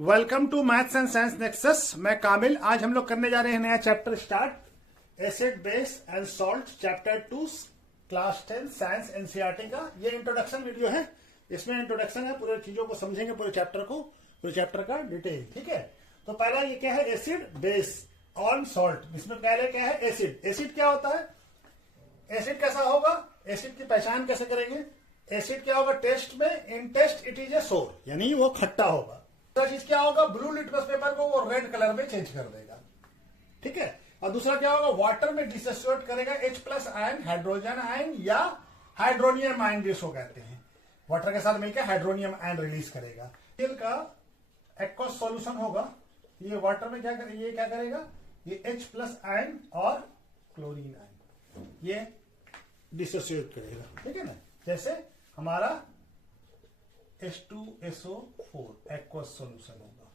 Welcome to maths and science nexus. मैं कामिल। आज हम लोग करने जा रहे हैं नया chapter start, acid base and salt, chapter 2, class 10 science NCERT का। ये इंट्रोडक्शन वीडियो है। इसमें इंट्रोडक्शन है, पूरे चीजों को समझेंगे, पूरे चैप्टर का डिटेल। ठीक है, तो पहला ये क्या है, एसिड बेस ऑन सॉल्ट। इसमें पहले क्या है, एसिड। एसिड क्या होता है, एसिड कैसा होगा, एसिड की पहचान कैसे करेंगे। एसिड क्या होगा टेस्ट में, इन टेस्ट इट इज ए सोर, यानी वो खट्टा होगा। दूसरा चीज क्या होगा, ब्लू लिटमस पेपर को वो रेड कलर में चेंज कर देगा। ठीक है, और दूसरा क्या होगा, वाटर में डिसोसिएट करेगा H+ आयन, हाइड्रोजन आयन या हाइड्रोनियम आयन भी इसको कहते हैं। वाटर के साथ मिलकर हाइड्रोनियम आयन रिलीज करेगा। तेल का एक्वस सॉल्यूशन होगा, ये वाटर में क्या करेगा, ये क्या करेगा, ये H+ आयन और क्लोरीन आयन ये डिसोसिएट करेगा। ठीक है ना, जैसे हमारा H2SO4 एक्वस सॉल्यूशन होगा,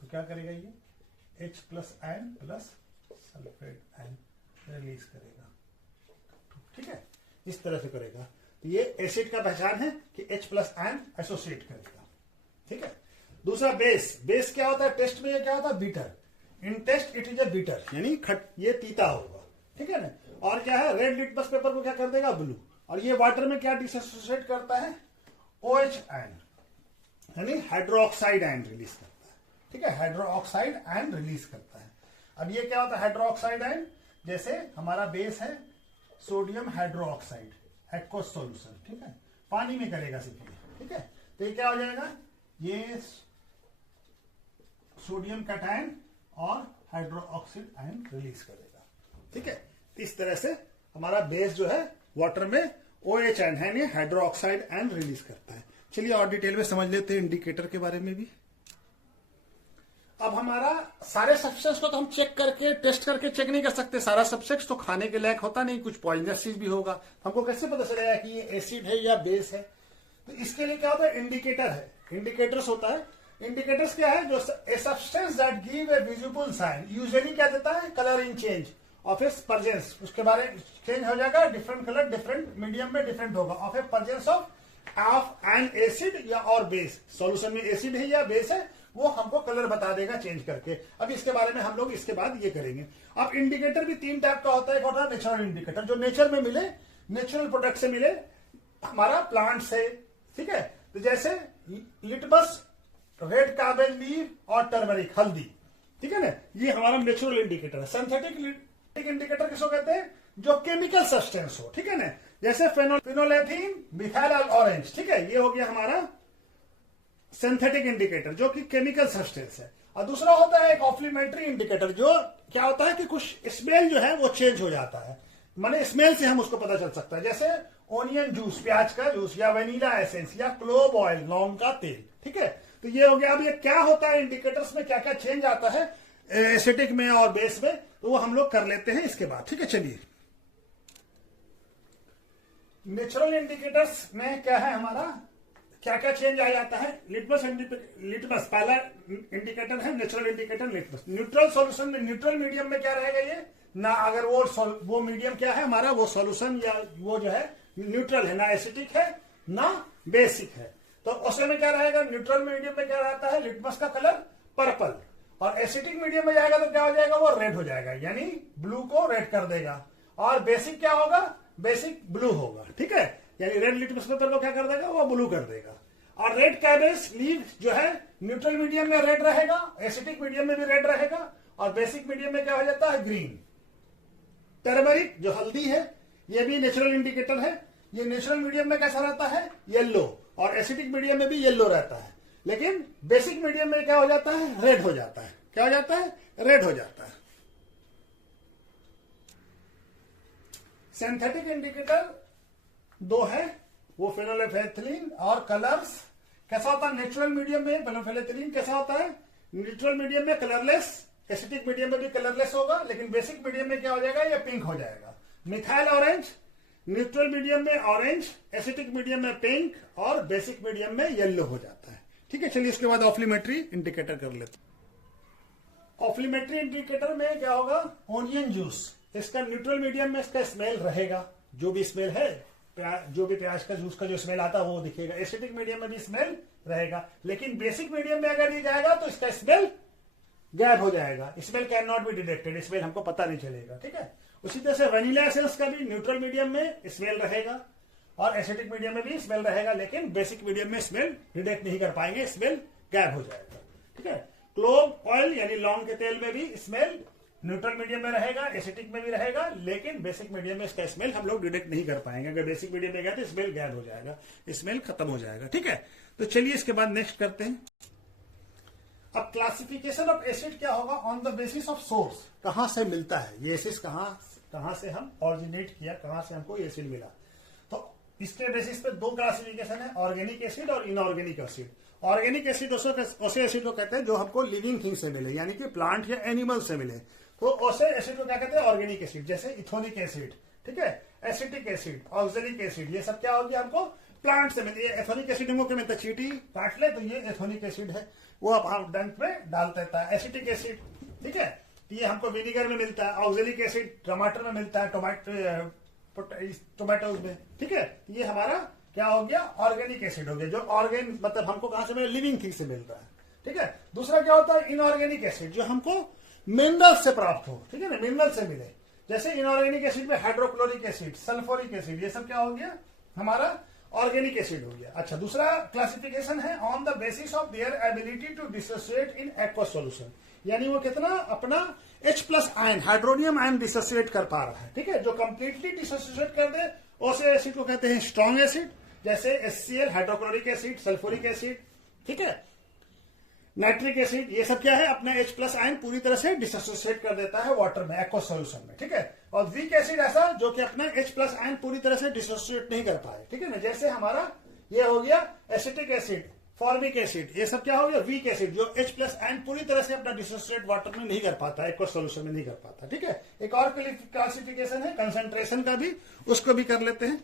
तो क्या करेगा, ये H+ ion plus sulphate ion release करेगा। ठीक है, इस तरह से करेगा। तो ये एसिड का पहचान है कि H+ आयन एसोसिएट करेगा। ठीक है, दूसरा बेस। बेस क्या होता है, टेस्ट में ये क्या होता है, bitter. In taste it is a bitter, यानी ये तीता होगा। ठीक है ना, और क्या है, रेड लिटमस पेपर को क्या कर देगा, ब्लू। और ये वाटर में क्या डिसोसिएट करता है, OH आयन, यानी हाइड्रोक्साइड आयन रिलीज करता है। ठीक है, हाइड्रोक्साइड आयन रिलीज करता है। अब ये क्या होता है, हाइड्रोक्साइड आयन, जैसे हमारा बेस है सोडियम हाइड्रोक्साइड एक्वस सॉल्यूशन। ठीक है, पानी में करेगा सिर्फ ये। ठीक है, तो ये क्या हो जाएगा, ये सोडियम कैटायन और हाइड्रोक्साइड आयन रिलीज करेगा। ठीक है, इस तरह से हमारा बेस जो है वाटर में OH आयन है, हाइड्रोक्साइड आयन रिलीज करता है। चलिए और डिटेल में समझ लेते हैं इंडिकेटर के बारे में भी। अब हमारा सारे सब्सटेंस को तो हम चेक करके, टेस्ट करके चेक नहीं कर सकते। सारा सब्सटेंस तो खाने के लायक होता नहीं, कुछ पॉइजनस चीज भी होगा। हमको कैसे पता चलेगा कि ये एसिड है या बेस है, तो इसके लिए क्या होता है, इंडिकेटर है, इंडिकेटर्स होता है। इंडिकेटर्स क्या है, जो a substance that give a visible sign, usually क्या देता है, colour in change of a presence. उसके बारे में चेंज हो जाएगा, डिफरेंट कलर डिफरेंट मीडियम में डिफरेंट होगा, of a presence of an acid या और बेस। सॉल्यूशन में एसिड है या बेस है, वो हमको कलर बता देगा चेंज करके। अब इसके बारे में हम लोग इसके बाद ये करेंगे। अब इंडिकेटर भी 3 टाइप का होता है। एक होता है नेचुरल इंडिकेटर, जो नेचर में मिले, नेचुरल प्रोडक्ट से मिले, हमारा प्लांट से। ठीक है, तो जैसे लिटमस, रेड काबेज लीव और टर्मरिक, हल्दी। ठीक है ना, ये हमारा नेचुरल इंडिकेटर है। सिंथेटिक इंडिकेटर किसको कहते हैं, जो केमिकल सब्सटेंस हो। ठीक है ना, जैसे फिनोलेथीन, मिथाइल ऑरेंज। ठीक है, ये हो गया हमारा सिंथेटिक इंडिकेटर, जो कि केमिकल सब्सटेंस है। और दूसरा होता है एक ऑफ्लीमेट्री इंडिकेटर, जो क्या होता है कि कुछ स्मेल जो है वो चेंज हो जाता है, माने स्मेल से हम उसको पता चल सकता है। जैसे ओनियन जूस, प्याज का जूस, या वेनिला एसेंस, या क्लोव ऑयल, लौंग का तेल। ठीक है, तो ये हो गया। अब ये क्या होता है, इंडिकेटर्स में क्या क्या चेंज आता है एसिडिक में और बेस में, तो वो हम लोग कर लेते हैं इसके बाद। ठीक है, चलिए नेचुरल इंडिकेटर्स में क्या है, हमारा क्या क्या चेंज आ जाता है। लिटमस पहला इंडिकेटर है, natural indicator litmus. Neutral solution में, न्यूट्रल मीडियम में क्या रहेगा, ये ना, अगर वो मीडियम क्या है हमारा, वो सॉल्यूशन या वो जो है न्यूट्रल है, ना एसिडिक है ना बेसिक है, तो उसमें क्या रहेगा, न्यूट्रल मीडियम में क्या रहता है, लिटमस का कलर पर्पल। और एसिडिक मीडियम में जाएगा तो क्या हो जाएगा, वो रेड हो जाएगा, यानी ब्लू को रेड कर देगा। और बेसिक क्या होगा, बेसिक ब्लू होगा। ठीक है, यानी रेड लिटमस पेपर को क्या कर देगा, वो ब्लू कर देगा। और रेड कैबेज लीव जो है न्यूट्रल मीडियम में रेड रहेगा, एसिडिक मीडियम में भी रेड रहेगा, और बेसिक मीडियम में क्या हो जाता है, ग्रीन। टर्मरिक जो हल्दी है, ये भी नेचुरल इंडिकेटर है। ये नेचुरल मीडियम में कैसा रहता है, येलो, और एसिडिक मीडियम में भी येलो रहता है, लेकिन बेसिक मीडियम में क्या हो जाता है, रेड हो जाता है। क्या हो जाता है, रेड हो जाता है। सिंथेटिक इंडिकेटर 2 है, वो फेनोलेफेथिलीन और कलर्स। कैसा होता है, नेचुरल मीडियम में फेनोलेफेथिलीन कैसा होता है, न्यूट्रल मीडियम में कलरलेस, एसिडिक मीडियम में भी कलरलेस होगा, लेकिन बेसिक मीडियम में क्या हो जाएगा, ये पिंक हो जाएगा। मिथाइल ऑरेंज, न्यूट्रल मीडियम में ऑरेंज, एसिडिक मीडियम में पिंक, और बेसिक मीडियम में येलो हो जाता है। ठीक है, चलिए इसके बाद ऑफ्लीमेट्री इंडिकेटर कर लेते हैं। ऑफ्लीमेट्री इंडिकेटर में क्या होगा, ओनियन जूस, इसका न्यूट्रल मीडियम में इसका स्मेल रहेगा, जो भी स्मेल है जो भी प्याज का जूस का जो स्मेल आता है वो दिखेगा। एसिडिक मीडियम में भी स्मेल रहेगा, लेकिन बेसिक मीडियम में अगर ये जाएगा तो इसका स्मेल गैप हो जाएगा। Smell can not be detected, smell हमको पता नहीं चलेगा, ठीक है। उसी तरह से वनीला एसेंस का भी न्यूट्रल मीडियम में स्मेल रहेगा और एसिडिक मीडियम में भी स्मेल रहेगा, लेकिन बेसिक मीडियम में स्मेल डिटेक्ट नहीं कर पाएंगे, स्मेल गैप हो जाएगा, ठीक है। क्लोव ऑयल यानी लौंग के तेल में भी स्मेल न्यूट्रल मीडियम में रहेगा, एसिडिक में भी रहेगा, लेकिन बेसिक मीडियम में इसका स्मेल हम लोग डिटेक्ट नहीं कर पाएंगे। अगर बेसिक मीडियम में गया तो स्मेल गैप हो जाएगा, स्मेल खत्म हो जाएगा, ठीक है। तो चलिए इसके बाद नेक्स्ट करते हैं। अब क्लासिफिकेशन ऑफ एसिड क्या होगा, on the basis of source, कहां से मिलता है ये एसिड, कहां से हम ऑरिजिनेट किया, कहां से हमको एसिड मिला। तो इसके बेसिस पे दो क्लासिफिकेशन है, ऑर्गेनिक एसिड और इनऑर्गेनिक एसिड। ऑर्गेनिक एसिड उसे एसिड को कहते हैं जो हमको लिविंग थिंग से मिले, यानी कि प्लांट या एनिमल से मिले, तो उसे एसिड को क्या कहते हैं, ऑर्गेनिक एसिड। जैसे इथोनिक एसिड, ठीक है, एसिटिक एसिड, ऑक्जेलिक एसिड, ये सब क्या हो गया, हमको प्लांट से मिलती है। एथोनिक एसिड हमको क्या मिलता है, चींटी काट ले तो ये एथोनिक एसिड है, वो अब हम डंक में डाल देता है। एसिटिक एसिड, ठीक है, ये हमको विनीगर में मिलता है। ऑक्जेलिक एसिड टमाटर में मिलता है, टोमेटोज में, ठीक है। ये हमारा क्या हो गया, ऑर्गेनिक एसिड हो गया, जो ऑर्गेन मतलब हमको कहां से मिले, लिविंग थिंग से मिल रहा है, ठीक है। दूसरा क्या होता है, इनऑर्गेनिक एसिड, जो हमको मिनरल से प्राप्त हो, ठीक है ना, मिनरल से मिले। जैसे इनऑर्गेनिक एसिड में हाइड्रोक्लोरिक एसिड, सल्फ्यूरिक एसिड, ये सब क्या हो गया, हमारा ऑर्गेनिक एसिड हो गया। अच्छा, दूसरा क्लासिफिकेशन है on the basis of their ability to dissociate in aqueous solution, यानी वो कितना अपना H+ ion, hydronium ion dissociate कर पा रहा है, ठीक है। जो कंप्लीटली डिसोसिएट कर दे उसे एसिड को कहते हैं स्ट्रॉन्ग एसिड, जैसे HCl, hydrochloric acid, sulphuric acid, ठीक है, नाइट्रिक एसिड, ये सब क्या है, अपना H+ आयन पूरी तरह से डिसोसिएट कर देता है वाटर में, एक्वस सॉल्यूशन में, ठीक है। और वीक एसिड ऐसा जो कि अपना H+ आयन पूरी तरह से डिसोसिएट नहीं कर पाए, ठीक है ना। जैसे हमारा ये हो गया एसिटिक एसिड, फॉर्मिक एसिड, ये सब क्या हो गया, वीक एसिड, जो H+ आयन पूरी तरह से अपना डिसोसिएट वाटर में नहीं कर पाता, एक्वस सॉल्यूशन में नहीं कर पाता, ठीक है। एक और क्लासिफिकेशन है कंसंट्रेशन का भी, उसको भी कर लेते हैं।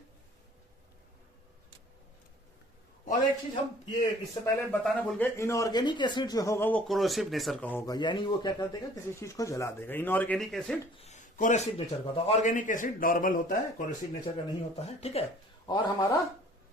और एक चीज हम ये इससे पहले बताना भूल गए, इनऑर्गेनिक एसिड जो होगा वो कोरोसिव नेचर का होगा, यानी वो क्या कर देगा, किसी चीज को जला देगा। इनऑर्गेनिक एसिड कोरोसिव नेचर का होता है, ऑर्गेनिक एसिड नॉर्मल होता है, कोरोसिव नेचर का नहीं होता है, ठीक है। और हमारा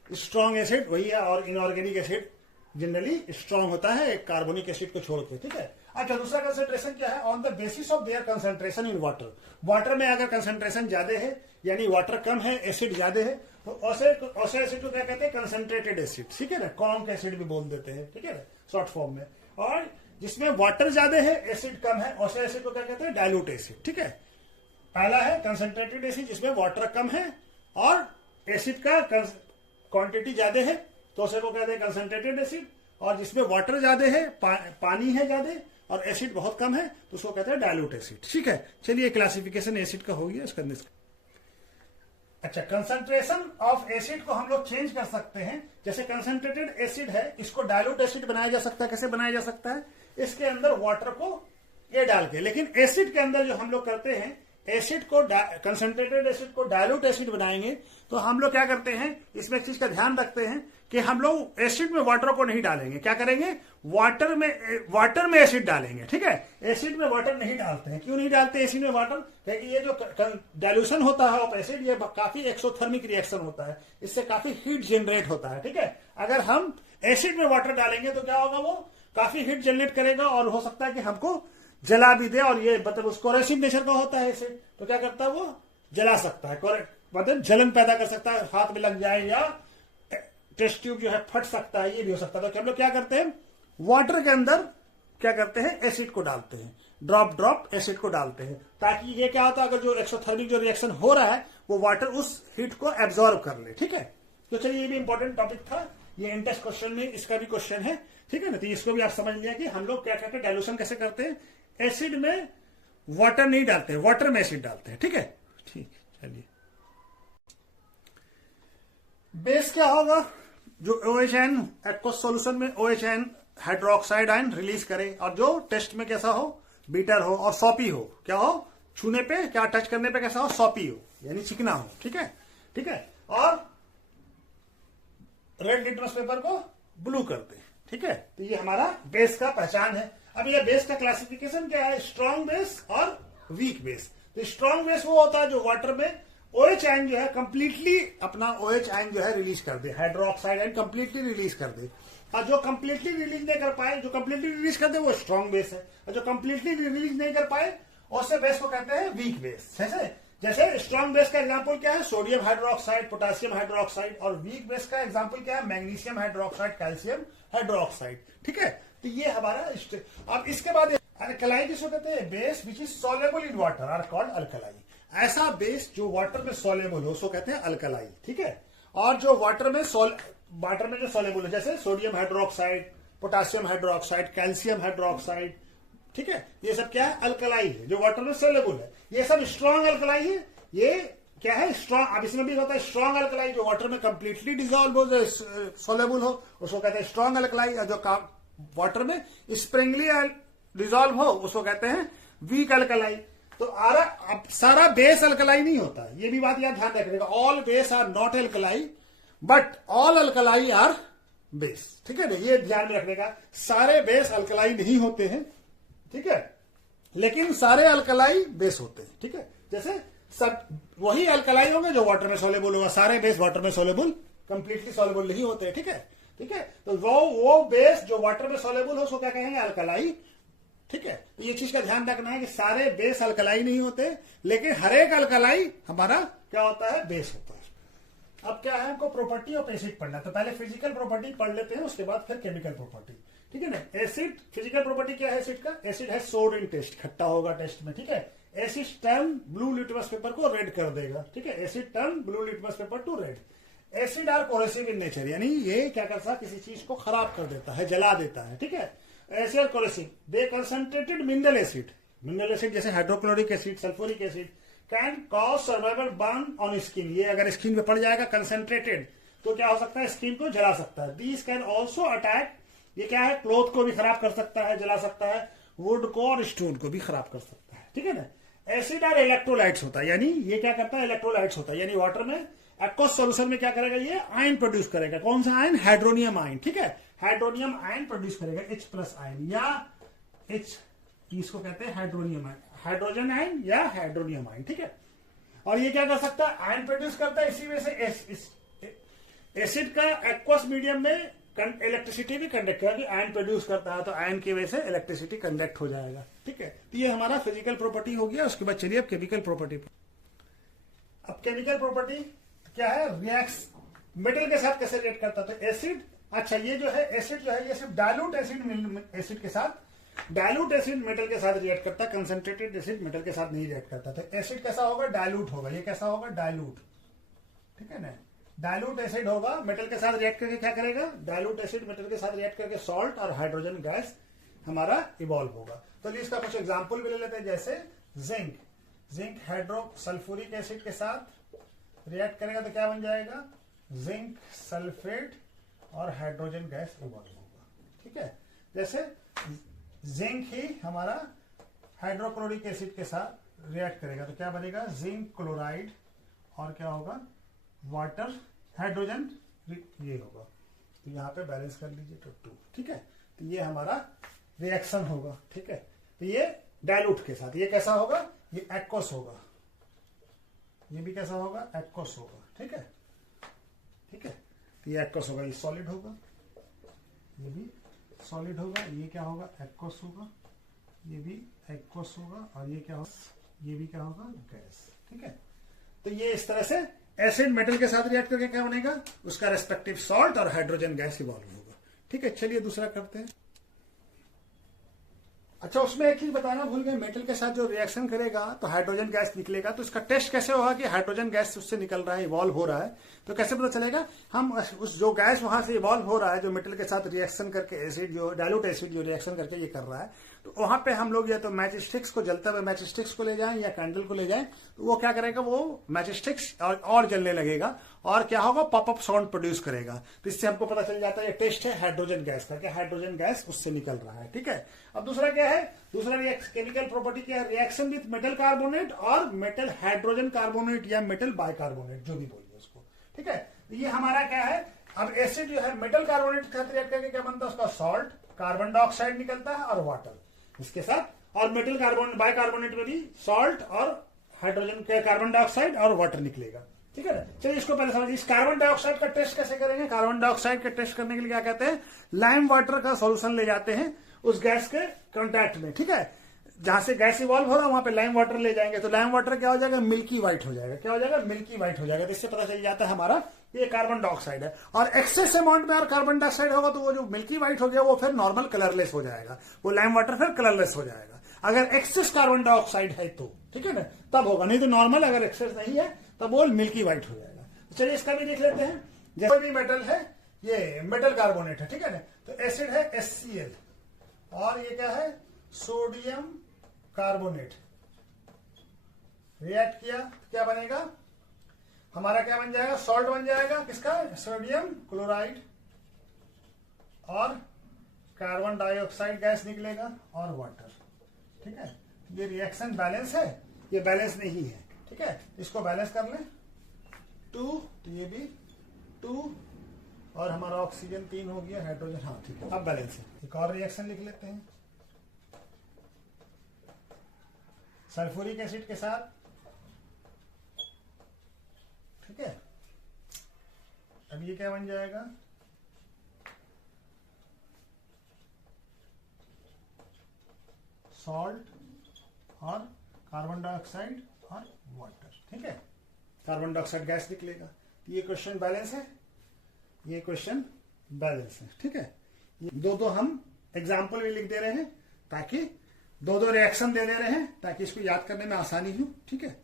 स्ट्रॉन्ग एसिड वही है, और इनऑर्गेनिक एसिड जनरली स्ट्रॉन्ग होता है एक कार्बोनिक एसिड को छोड़ के, ठीक है। अच्छा, दूसरा कंसेंट्रेशन क्या है, on the basis of there concentration in water. Water में अगर कंसेंट्रेशन ज्यादा है, यानी वाटर कम है, एसिड ज्यादा है, तो ऐसे एसिड को क्या कहते हैं, कंसेंट्रेटेड एसिड, ठीक है ना, कॉन्क एसिड भी बोल देते हैं, ठीक है ना, शॉर्ट फॉर्म में। और जिसमें वाटर ज्यादा है, एसिड कम है, ऐसे एसिड को क्या कहते हैं, डाइल्यूट एसिड, ठीक है। पहला है कंसेंट्रेटेड एसिड, जिसमें वाटर कम है और एसिड का क्वांटिटी ज्यादा है, तो उसे को कहते हैं कंसेंट्रेटेड एसिड। और जिसमें वाटर ज्यादा है, पानी है ज्यादा और एसिड बहुत कम है, तो उसको कहते हैं डाइल्यूट एसिड, ठीक है। चलिए क्लासिफिकेशन एसिड का हो गया, इसका अच्छा, कंसंट्रेशन ऑफ एसिड को हम लोग चेंज कर सकते हैं। जैसे कंसंट्रेटेड एसिड है, इसको डाइल्यूट एसिड बनाया जा सकता है। कैसे बनाया जा सकता है, इसके अंदर वाटर को ये डाल के। लेकिन एसिड के अंदर जो हम लोग करते हैं, एसिड को कंसंट्रेटेड एसिड को डाइल्यूट एसिड बनाएंगे, तो हम लोग क्या करते हैं, इसमें एक चीज का ध्यान रखते हैं कि हम लोग एसिड में वाटर को नहीं डालेंगे। क्या करेंगे, वाटर में एसिड डालेंगे, ठीक है। एसिड में वाटर नहीं डालते हैं। क्यों नहीं डालते एसिड में वाटर, क्योंकि ये जो डाइल्यूशन होता है ऑफ एसिड, ये काफी एक्सोथर्मिक रिएक्शन होता है, इससे काफी हीट जनरेट होता है, ठीक है। अगर हम एसिड में वाटर डालेंगे तो क्या होगा, वो काफी हीट जनरेट करेगा और हो सकता है कि हमको जला भी दे। और ये मतलब उसको कोरोसिव नेचर का होता है एसिड, तो क्या करता है, वो जला सकता है, मतलब जलन पैदा कर सकता है, हाथ में लग जाए या टेस्ट ट्यूब जो है फट सकता है, ये भी हो सकता है। तो हम लोग क्या करते हैं, वाटर के अंदर क्या करते हैं, एसिड को डालते हैं, ड्रॉप एसिड को डालते हैं, ताकि ये क्या होता है, अगर जो एक्सोथर्मिक जो रिएक्शन हो रहा है, वो वाटर उस हीट को एब्जॉर्ब कर ले, ठीक है। तो चलिए, ये भी इंपॉर्टेंट टॉपिक था, ये इंटेस्ट क्वेश्चन में इसका भी क्वेश्चन है, ठीक है ना। तो इसको भी आप समझ लिया कि हम लोग क्या करते हैं, डाइल्यूशन कैसे करते हैं, एसिड में वाटर नहीं डालते, वाटर में एसिड डालते हैं, ठीक है। ठीक, चलिए, बेस क्या होगा, जो OH एक्वस सॉल्यूशन में OH हाइड्रोक्साइड आयन रिलीज करे, और जो टेस्ट में कैसा हो, बीटर हो और सॉपी हो, क्या हो, छूने पे क्या टच करने पे कैसा हो, सॉपी हो, यानी चिकना हो, ठीक है, ठीक है। और रेड लिटमस पेपर को ब्लू करते हैं, ठीक है। तो ये हमारा बेस का पहचान है। अब ये बेस का क्लासिफिकेशन क्या है, स्ट्रॉन्ग बेस और वीक बेस। तो स्ट्रॉन्ग बेस वो होता है जो वाटर में OH आयन जो है कंप्लीटली अपना OH आयन जो है रिलीज कर दे, हाइड्रोक्साइड आयन कंप्लीटली रिलीज कर दे। और जो कंप्लीटली रिलीज नहीं कर पाए, जो कंप्लीटली रिलीज कर दे वो स्ट्रॉन्ग बेस है, और जो कंप्लीटली रिलीज नहीं कर पाए उससे बेस को कहते हैं वीक बेस। जैसे स्ट्रॉन्ग बेस का एग्जांपल क्या है, सोडियम हाइड्रोक्साइड, पोटेशियम हाइड्रोक्साइड, और वीक बेस का एग्जांपल क्या है, मैग्नीशियम हाइड्रोक्साइड, कैल्शियम हाइड्रोक्साइड। ठीक है, तो ये हमारा। अब इसके बाद अल्कलाई किसको कहते हैं, base which is soluble in water are called alkali. ऐसा बेस जो वाटर में सॉल्युबल हो उसको कहते हैं अल्कलाई। ठीक है, और जो वाटर में जो सॉल्युबल है, जैसे sodium hydroxide, potassium hydroxide, calcium hydroxide, ठीक है, ये सब क्या है, अल्कलाई है, जो वाटर में सॉल्युबल है। ये सब स्ट्रॉन्ग अल्कलाई है। ये क्या है, स्ट्रॉन्ग। अब इसमें भी होता है स्ट्रॉन्ग अल्कलाई, जो वाटर में कंप्लीटली डिजोल्व हो, सॉल्युबल हो, उसको कहते हैं स्ट्रॉन्ग अल्कलाई। और जो वाटर में स्प्रिंगली डिजोल्व हो उसको कहते हैं वीक अल्कलाई। तो अब सारा बेस अल्कलाई नहीं होता, ये भी बात याद ध्यान रखिएगा। All base are not alkali but all alkali are base. ठीक है ना, ये ध्यान में रखने का, सारे बेस अल्कलाई नहीं होते हैं, ठीक है, लेकिन सारे अल्कलाई बेस होते हैं। ठीक है, जैसे सब वही अल्कलाई होंगे जो वाटर में सॉल्युबल होगा, सारे बेस वाटर में सॉल्युबल कंप्लीटली सॉल्युबल नहीं होते। ठीक है, ठीक है, तो वो बेस जो वाटर में सॉल्युबल हो उसको क्या कहेंगे, अल्कलाई। ठीक है, तो ये चीज का ध्यान रखना है कि सारे बेस अल्कलाई नहीं होते, लेकिन हर एक अल्कलाई हमारा क्या होता है, बेस होता है। अब क्या है, हमको प्रॉपर्टी ऑफ एसिड पढ़ना है, तो पहले फिजिकल प्रॉपर्टी पढ़ लेते हैं, उसके बाद फिर केमिकल प्रॉपर्टी। ठीक है ना, एसिड, फिजिकल प्रॉपर्टी क्या है एसिड का, एसिड है सोड इन टेस्ट, खट्टा होगा टेस्ट में। ठीक है, acid turn blue litmus paper को रेड कर देगा। ठीक है, acid turn blue litmus paper to red. Acid are corrosive in nature, यानी ये क्या करता है, किसी चीज को खराब कर देता है, जला देता है। ठीक है, acid are corrosive, they concentrated mineral acid जैसे hydrochloric acid, sulphuric acid can cause survival burn on skin. ये अगर स्किन पे पड़ जाएगा कंसंट्रेटेड तो क्या हो सकता है, स्किन को जला सकता है। दीज कैन ऑल्सो अटैक, ये क्या है, क्लोथ को भी खराब कर सकता है, जला सकता है, वुड को और स्टोन को भी खराब कर सकता है। ठीक है ना, एसिड और इलेक्ट्रोलाइट्स होता है, यानी ये क्या करता है, इलेक्ट्रोलाइट्स होता है, यानी वाटर में एक्वस सॉल्यूशन में क्या करेगा, ये आयन प्रोड्यूस करेगा। कौन सा आयन, हाइड्रोनियम आयन। ठीक है, हाइड्रोनियम आयन प्रोड्यूस करेगा, H+ आयन या H, इसको कहते हैं हाइड्रोनियम आयन, हाइड्रोजन आयन या हाइड्रोनियम आयन। ठीक है, और ये क्या कर सकता है, आयन प्रोड्यूस करता है। इसी वजह से एसिड का एक्वस मीडियम में इलेक्ट्रिसिटी भी कंडक्ट करेगा, आयन प्रोड्यूस करता है तो आयन की वजह से इलेक्ट्रिसिटी कंडक्ट हो जाएगा। ठीक है, तो ये हमारा फिजिकल प्रॉपर्टी हो गया। उसके बाद चलिए अब केमिकल प्रॉपर्टी। अब केमिकल प्रॉपर्टी क्या है, रिएक्ट मेटल के साथ कैसे रिएक्ट करता है, तो एसिड, अच्छा ये जो है एसिड जो है, ये सिर्फ डायलूट एसिड के साथ, डायलूट एसिड मेटल के साथ रिएक्ट करता है, कंसंट्रेटेड एसिड मेटल के साथ नहीं रिएक्ट करता। तो एसिड कैसा होगा, डायलूट होगा। ये कैसा होगा, डायलूट। ठीक है ना, डायलूट एसिड होगा, मेटल के साथ रिएक्ट करके क्या करेगा, डायलूट एसिड मेटल के साथ रिएक्ट करके सॉल्ट और हाइड्रोजन गैस हमारा इवॉल्व होगा। तो इसका कुछ एग्जांपल भी ले लेते हैं, जैसे जिंक हाइड्रोसल्फ्यूरिक एसिड के साथ रिएक्ट करेगा तो क्या बन जाएगा, जिंक सल्फेट और हाइड्रोजन गैस इवॉल्व होगा। ठीक है, जैसे जिंक ही हमारा हाइड्रोक्लोरिक एसिड के साथ रिएक्ट करेगा तो क्या बनेगा, जिंक क्लोराइड और क्या होगा, वाटर हाइड्रोजन, ये होगा। तो यहां पे बैलेंस कर लीजिए तो 2। ठीक है, तो ये हमारा रिएक्शन होगा। ठीक है, तो ये डायलूट के साथ, ये कैसा होगा, ये एक्वस होगा, ये भी कैसा होगा, एक्वस होगा। ठीक है, ठीक है, तो ये एक्वस होगा, ये सॉलिड होगा, ये भी सॉलिड होगा, ये क्या होगा, एक्वस होगा, ये भी एक्वस होगा, और ये क्या होगा, ये भी क्या होगा, गैस। ठीक है, तो ये इस तरह से एसिड मेटल के साथ रिएक्ट करके क्या बनेगा, उसका रेस्पेक्टिव सॉल्ट और हाइड्रोजन गैस इवॉल्व होगा। ठीक है, चलिए दूसरा करते हैं। अच्छा, उसमें एक चीज बताना भूल गए, मेटल के साथ जो रिएक्शन करेगा तो हाइड्रोजन गैस निकलेगा, तो इसका टेस्ट कैसे होगा कि हाइड्रोजन गैस उससे निकल रहा है, इवॉल्व हो रहा है, तो कैसे पता चलेगा, हम उस जो गैस वहां से इवॉल्व हो रहा है, जो मेटल के साथ रिएक्शन करके एसिड जो डायलूट एसिड जो रिएक्शन करके ये कर रहा है, तो वहां पे हम लोग या तो मैच स्टिक्स को, जलते हुए मैच स्टिक्स को ले जाएं या कैंडल को ले जाएं, तो वो क्या करेगा, वो मैच स्टिक्स और जलने लगेगा और क्या होगा, पॉपअप साउंड प्रोड्यूस करेगा। तो इससे हमको पता चल जाता है ये टेस्ट है हाइड्रोजन गैस का, क्या हाइड्रोजन गैस उससे निकल रहा है। ठीक है, अब दूसरा क्या है, दूसरा केमिकल प्रॉपर्टी क्या है, रिएक्शन विथ मेटल कार्बोनेट और मेटल हाइड्रोजन कार्बोनेट या मेटल बाइकार्बोनेट, जो भी बोलिए उसको। ठीक है, ये हमारा क्या है, अब एसिड जो है मेटल कार्बोनेट के साथ रिएक्ट करके क्या बनता है, उसका सॉल्ट, कार्बन डाइऑक्साइड निकलता है और वाटर इसके साथ, और मेटल कार्बोनेट बाइकार्बोनेट में भी सॉल्ट और हाइड्रोजन के कार्बन डाइऑक्साइड और वाटर निकलेगा। ठीक है ना, चलिए इसको पहले समझिए। इस कार्बन डाइऑक्साइड का टेस्ट कैसे करेंगे? कार्बन डाइऑक्साइड का टेस्ट करने के लिए क्या कहते हैं, लाइम वाटर का सॉल्यूशन ले जाते हैं उस गैस के कांटेक्ट में। ठीक है, जहां से गैस इवॉल्व हो रहा है वहां पे लाइम वाटर ले जाएंगे, तो लाइम वाटर क्या हो जाएगा, मिल्की व्हाइट हो जाएगा। क्या हो जाएगा, मिल्की व्हाइट हो जाएगा। तो इससे पता चल जाता है हमारा ये कार्बन डाइऑक्साइड है। और एक्सेस अमाउंट में अगर कार्बन डाइऑक्साइड होगा तो वो जो मिल्की व्हाइट हो गया वो फिर नॉर्मल कलरलेस हो जाएगा, वो लाइम वाटर फिर कलरलेस हो जाएगा अगर एक्सेस कार्बन डाइऑक्साइड है तो। ठीक है ना, तब होगा, नहीं तो नॉर्मल अगर एक्सेस नहीं है तब वो मिल्की व्हाइट हो जाएगा। तो चलिए इसका भी देख लेते हैं। जैसे भी मेटल है, ये मेटल कार्बोनेट है। ठीक है ना, तो एसिड है HCl और ये क्या है, सोडियम कार्बोनेट। रिएक्ट किया तो क्या बनेगा हमारा, क्या बन जाएगा, सॉल्ट बन जाएगा किसका, सोडियम क्लोराइड, और कार्बन डाइऑक्साइड गैस निकलेगा और वाटर। ठीक है, ये रिएक्शन बैलेंस है, ये बैलेंस नहीं है। ठीक है, इसको बैलेंस कर लें, 2, तो ये भी 2 और हमारा ऑक्सीजन 3 हो गया, हाइड्रोजन, हाँ ठीक है, अब बैलेंस है। एक और रिएक्शन लिख लेते हैं, सल्फ्यूरिक एसिड के साथ। ठीक है, अब ये क्या बन जाएगा, सॉल्ट और कार्बन डाइऑक्साइड और वाटर। ठीक है, कार्बन डाइऑक्साइड गैस निकलेगा। ये क्वेश्चन बैलेंस है, ये क्वेश्चन बैलेंस है। ठीक है, ये दो हम एग्जाम्पल भी लिख दे रहे हैं ताकि दो रिएक्शन दे रहे हैं ताकि इसको याद करने में आसानी हो। ठीक है,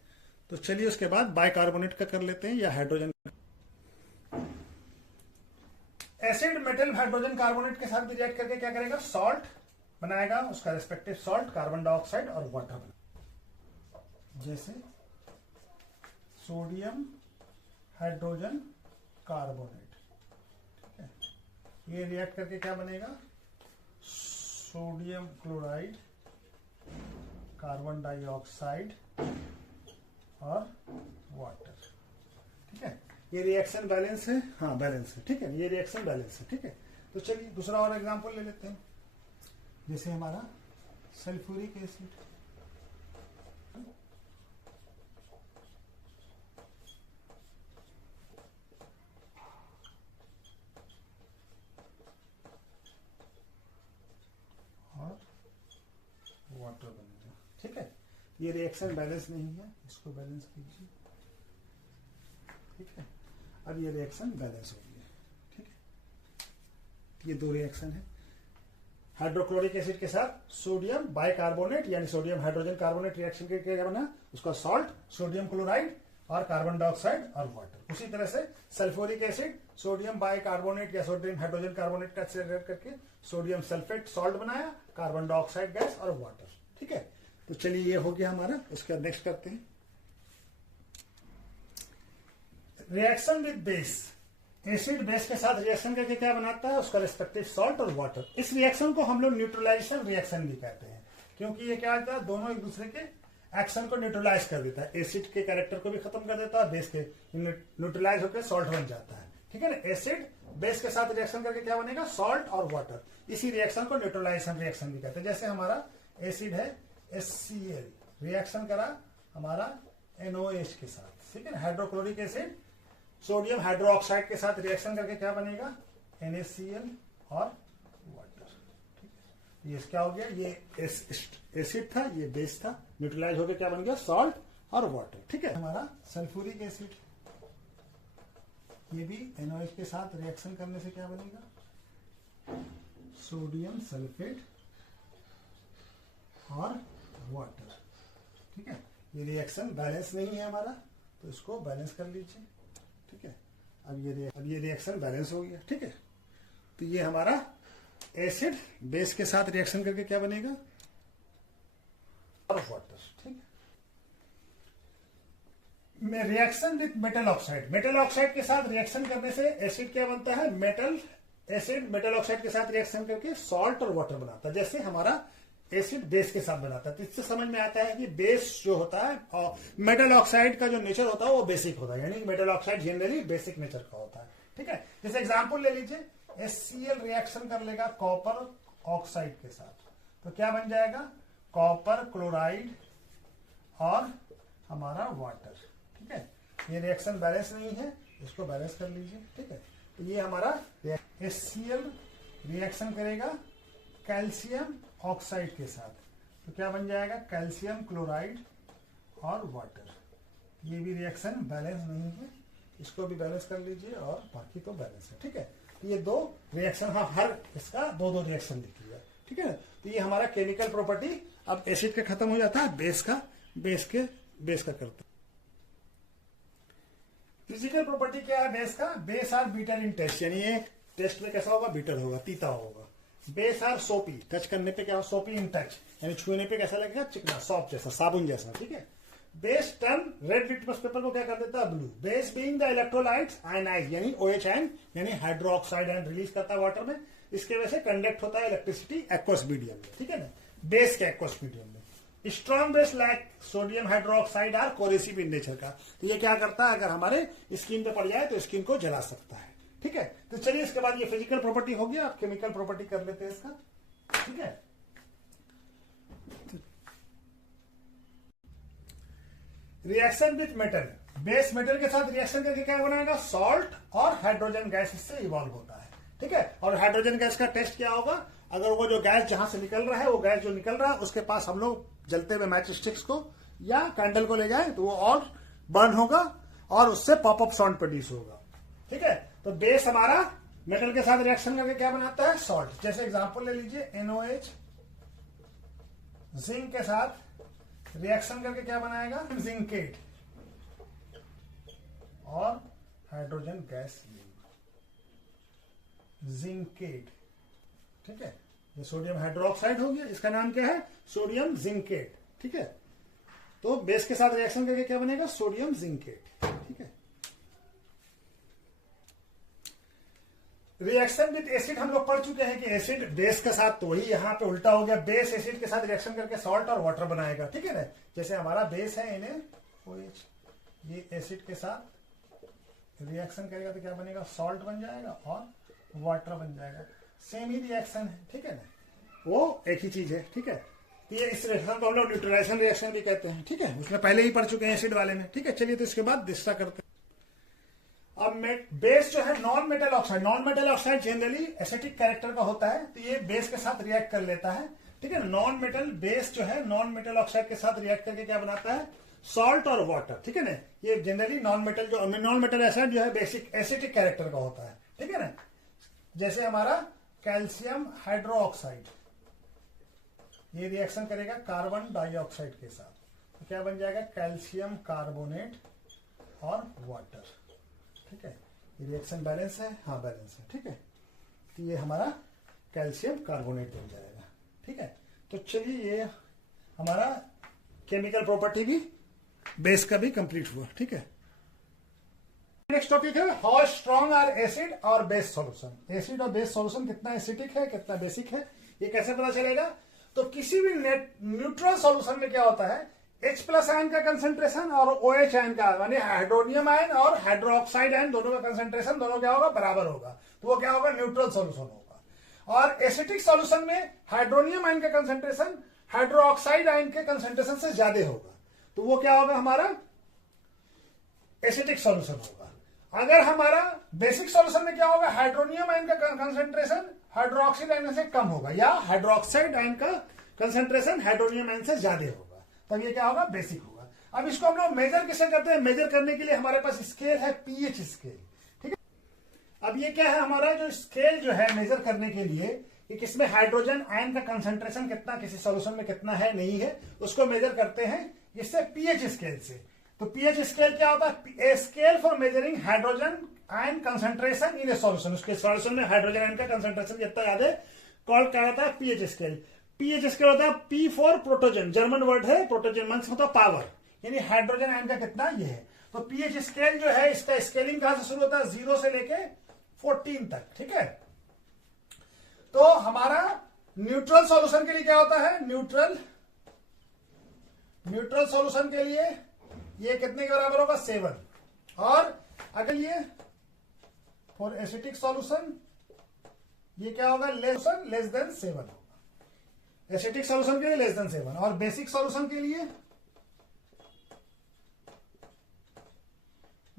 तो चलिए उसके बाद बाइकार्बोनेट का कर लेते हैं या hydrogen. Acid metal hydrogen carbonate के साथ भी रिएक्ट करके क्या करेगा, सॉल्ट बनाएगा, उसका रिस्पेक्टिव सॉल्ट, कार्बन डाइऑक्साइड और वाटर बना, जैसे सोडियम हाइड्रोजन कार्बोनेट। ठीक है, ये रिएक्ट करके क्या बनेगा, सोडियम क्लोराइड, कार्बन डाइऑक्साइड और वाटर। ठीक है, ये रिएक्शन बैलेंस है, हाँ बैलेंस है। ठीक है, ये रिएक्शन बैलेंस है। ठीक है, तो चलिए दूसरा और एग्जांपल ले लेते हैं, जैसे हमारा सल्फ्यूरिक एसिड। और वाटर बनेगा। ठीक है, ये रिएक्शन बैलेंस नहीं है, इसको बैलेंस कीजिए। ठीक है, अब ये रिएक्शन बैलेंस हो गया। ठीक है, ये दो रिएक्शन है, हाइड्रोक्लोरिक एसिड के साथ सोडियम बाइकार्बोनेट यानी सोडियम हाइड्रोजन कार्बोनेट रिएक्शन के क्या बना, उसका सॉल्ट, सोडियम क्लोराइड और कार्बन डाइऑक्साइड और वाटर। उसी तरह से सल्फ्यूरिक एसिड सोडियम बाइकार्बोनेट या सोडियम हाइड्रोजन कार्बोनेट का रिएक्ट करके सोडियम सल्फेट सॉल्ट बनाया, कार्बन डाइऑक्साइड गैस और वाटर। ठीक है, तो चलिए ये हो गया हमारा। इसके बाद नेक्स्ट करते हैं, reaction with base. Acid base के साथ रिएक्शन करके क्या बनाता है, उसका रिस्पेक्टिव सॉल्ट और वाटर। इस रिएक्शन को हम लोग न्यूट्रलाइजेशन रिएक्शन भी कहते हैं, क्योंकि ये क्या होता है, दोनों एक दूसरे के एक्शन को न्यूट्रलाइज कर देता है, एसिड के कैरेक्टर को भी खत्म कर देता है, बेस के न्यूट्रलाइज होकर सॉल्ट बन जाता है। ठीक है ना, एसिड बेस के साथ रिएक्शन करके क्या बनेगा, सॉल्ट और वाटर। इसी रिएक्शन को न्यूट्रलाइजेशन रिएक्शन भी कहते हैं। जैसे हमारा एसिड है HCl, रिएक्शन करा हमारा NOH के साथ। ठीक है ना, हाइड्रोक्लोरिक एसिड सोडियम हाइड्रोक्साइड के साथ रिएक्शन करके क्या बनेगा, NaCl और वाटर। ठीक है, ये क्या हो गया, ये एसिड था, ये बेस था, न्यूट्रलाइज होकर क्या बन गया, सॉल्ट और वाटर। ठीक है, हमारा सल्फ्यूरिक एसिड, ये भी NOH के साथ रिएक्शन करने से क्या बनेगा, सोडियम सल्फेट और वाटर। ठीक है, ये रिएक्शन बैलेंस नहीं है हमारा, तो इसको बैलेंस कर लीजिए। ठीक है, अब ये रिएक्शन बैलेंस हो गया। ठीक है, तो ये हमारा एसिड बेस के साथ रिएक्शन करके क्या बनेगा, और वाटर। ठीक है, reaction with metal oxide. Metal oxide के साथ रिएक्शन करने से एसिड क्या बनता है, मेटल एसिड मेटल ऑक्साइड के साथ रिएक्शन करके सॉल्ट और वाटर बनाता है, जैसे हमारा एसिड बेस के साथ बनाता है। तो इससे समझ में आता है कि बेस जो होता है और मेटल ऑक्साइड का जो नेचर होता है वो बेसिक होता है, यानी metal oxide generally basic nature का होता है। ठीक है, जैसे एग्जांपल ले लीजिए, HCl रिएक्शन कर लेगा कॉपर ऑक्साइड के साथ, तो क्या बन जाएगा, कॉपर क्लोराइड और हमारा वाटर। ठीक है, ये रिएक्शन बैलेंस नहीं है, इसको बैलेंस कर लीजिए। ठीक है, तो ये हमारा HCl रिएक्शन करेगा कैल्शियम ऑक्साइड के साथ, तो क्या बन जाएगा, कैल्शियम क्लोराइड और वाटर। ये भी रिएक्शन बैलेंस नहीं है, इसको भी बैलेंस कर लीजिए और बाकी तो बैलेंस है। ठीक है, तो ये दो रिएक्शन, हाँ हर इसका दो दो रिएक्शन लिखिएगा। ठीक है, तो ये हमारा केमिकल प्रॉपर्टी। अब एसिड का खत्म हो जाता है, बेस का करते हैं। फिजिकल प्रॉपर्टी क्या है बेस का, base are bitter in taste, यानी ये टेस्ट में कैसा होगा, बीटर होगा, तीता होगा। बेस आर सोपी, टच करने पे क्या हो, सोपी इन टच, यानी छूने पे कैसा लगेगा, चिकना, सॉफ्ट जैसा, साबुन जैसा। ठीक है, base turn red litmus paper को क्या कर देता है, blue. Base being the electrolytes ionise, यानी OH आयन, यानी हाइड्रोक्साइड आयन रिलीज करता है वाटर में, इसके वजह से कंडक्ट होता है इलेक्ट्रिसिटी एक्वस मीडियम में। ठीक है ना, बेस के एक्वस मीडियम में। Strong base like sodium hydroxide are corrosive in nature का, तो ये क्या करता है, अगर हमारे स्किन पे पड़ जाए तो स्किन को जला सकता है। ठीक है, तो चलिए इसके बाद ये फिजिकल प्रॉपर्टी हो गया, आप केमिकल प्रॉपर्टी कर लेते हैं इसका। ठीक है, reaction with metal, base metal के साथ रिएक्शन करके क्या बनाएगा, सॉल्ट और हाइड्रोजन गैस इससे इवॉल्व होता है। ठीक है, और हाइड्रोजन गैस का टेस्ट क्या होगा, अगर वो जो गैस जहां से निकल रहा है, वो गैस जो निकल रहा है उसके पास हम लोग जलते हुए मैच स्टिक्स को या कैंडल को ले जाए तो वो और बर्न होगा और उससे पॉपअप साउंड प्रोड्यूस होगा। ठीक है, तो बेस हमारा मेटल के साथ रिएक्शन करके क्या बनाता है, सॉल्ट। जैसे एग्जांपल ले लीजिए, NOH जिंक के साथ रिएक्शन करके क्या बनाएगा, जिंकेट और हाइड्रोजन गैस जिंकेट। ठीक है, ये सोडियम हाइड्रोक्साइड हो गया, इसका नाम क्या है, सोडियम जिंकेट। ठीक है, तो बेस के साथ रिएक्शन करके क्या बनेगा, सोडियम जिंकेट। ठीक है, रिएक्शन विद एसिड हम लोग पढ़ चुके हैं कि एसिड बेस के साथ, तो वही यहां पे उल्टा हो गया, बेस एसिड के साथ रिएक्शन करके सॉल्ट और वाटर बनाएगा। ठीक है ना, जैसे हमारा बेस है NaOH, ये एसिड के साथ रिएक्शन करेगा तो क्या बनेगा, सॉल्ट बन जाएगा और वाटर बन जाएगा। सेम ही रिएक्शन है। ठीक है ना, वो एक ही चीज है। ठीक है, तो ये इस रिएक्शन को हम लोग न्यूट्रलाइजेशन रिएक्शन भी कहते हैं। ठीक है, उसमें पहले ही पढ़ चुके हैं एसिड वाले में। ठीक है, चलिए तो इसके बाद दूसरा करते हैं। अब बेस जो है non metal oxide, non metal oxide generally acetic character का होता है, तो ये बेस के साथ रिएक्ट कर लेता है। ठीक है, नॉन मेटल बेस जो है नॉन मेटल ऑक्साइड के साथ रिएक्ट करके क्या बनाता है, सॉल्ट और वाटर। ठीक है ना, ये जनरली नॉन मेटल ऑक्साइड जो है बेसिक एसिटिक कैरेक्टर का होता है। ठीक है ना, जैसे हमारा कैल्शियम हाइड्रोक्साइड, ये रिएक्शन करेगा कार्बन डाइऑक्साइड के साथ, तो क्या बन जाएगा, कैल्शियम कार्बोनेट और वाटर। ठीक है, ये रिएक्शन बैलेंस है, हाँ बैलेंस है। ठीक है, तो ये हमारा कैल्शियम कार्बोनेट बन जाएगा। ठीक है, तो चलिए ये हमारा केमिकल प्रॉपर्टी भी बेस का भी कंप्लीट हुआ। ठीक है, नेक्स्ट टॉपिक है हाउ स्ट्रॉन्ग आर एसिड और बेस सॉल्यूशन। एसिड और बेस सॉल्यूशन कितना एसिडिक है, कितना बेसिक है, ये कैसे पता चलेगा, तो किसी भी न्यूट्रल सॉल्यूशन में क्या होता है, H+ आयन का कंसंट्रेशन और OH आयन का, यानी हाइड्रोनियम आयन और हाइड्रोक्साइड आयन दोनों का कंसंट्रेशन दोनों क्या होगा, बराबर होगा, तो वो क्या होगा, न्यूट्रल सॉल्यूशन होगा। और एसिटिक सॉल्यूशन में हाइड्रोनियम आयन का कंसंट्रेशन हाइड्रोक्साइड आयन के कंसंट्रेशन से ज्यादा होगा, तो वो क्या होगा, हमारा एसिटिक सॉल्यूशन होगा। अगर हमारा बेसिक सॉल्यूशन में क्या होगा, हाइड्रोनियम आयन का कंसंट्रेशन हाइड्रोक्साइड आयन से कम होगा या हाइड्रोक्साइड आयन का कंसंट्रेशन हाइड्रोनियम आयन से ज्यादा होगा, तब ये क्या होगा, बेसिक होगा। अब इसको हम लोग मेजर किसे करते हैं, मेजर करने के लिए हमारे पास स्केल है, पीएच स्केल। ठीक है, अब ये क्या है, हमारा जो स्केल जो है मेजर करने के लिए कि किसमें हाइड्रोजन आयन का कंसंट्रेशन कितना किसी सॉल्यूशन में कितना है नहीं है, उसको मेजर करते हैं इससे पीएच स्केल से। तो पीएच स्केल क्या होता है, a scale for measuring hydrogen ion concentration in A solution. उसके सॉल्यूशन में हाइड्रोजन आयन का कंसंट्रेशन जितना ज्यादा कॉल क्या होता है, पीएच स्केल। पीएच स्केल होता है P फॉर प्रोटोजन, जर्मन वर्ड है, प्रोटोजन मींस होता है पावर, यानी हाइड्रोजन आयन का कितना ये है। तो पीएच स्केल जो है इसका स्केलिंग कहां से शुरू होता है, 0 से लेके 14 तक। ठीक है, तो हमारा न्यूट्रल सॉल्यूशन के लिए क्या होता है, न्यूट्रल सॉल्यूशन के लिए ये कितने के बराबर होगा, 7। और अगर ये फॉर एसिटिक सॉल्यूशन ये क्या होगा, लेस देन 7 होगा, एसिटिक सॉल्यूशन के लिए लेस देन 7। और बेसिक सॉल्यूशन के लिए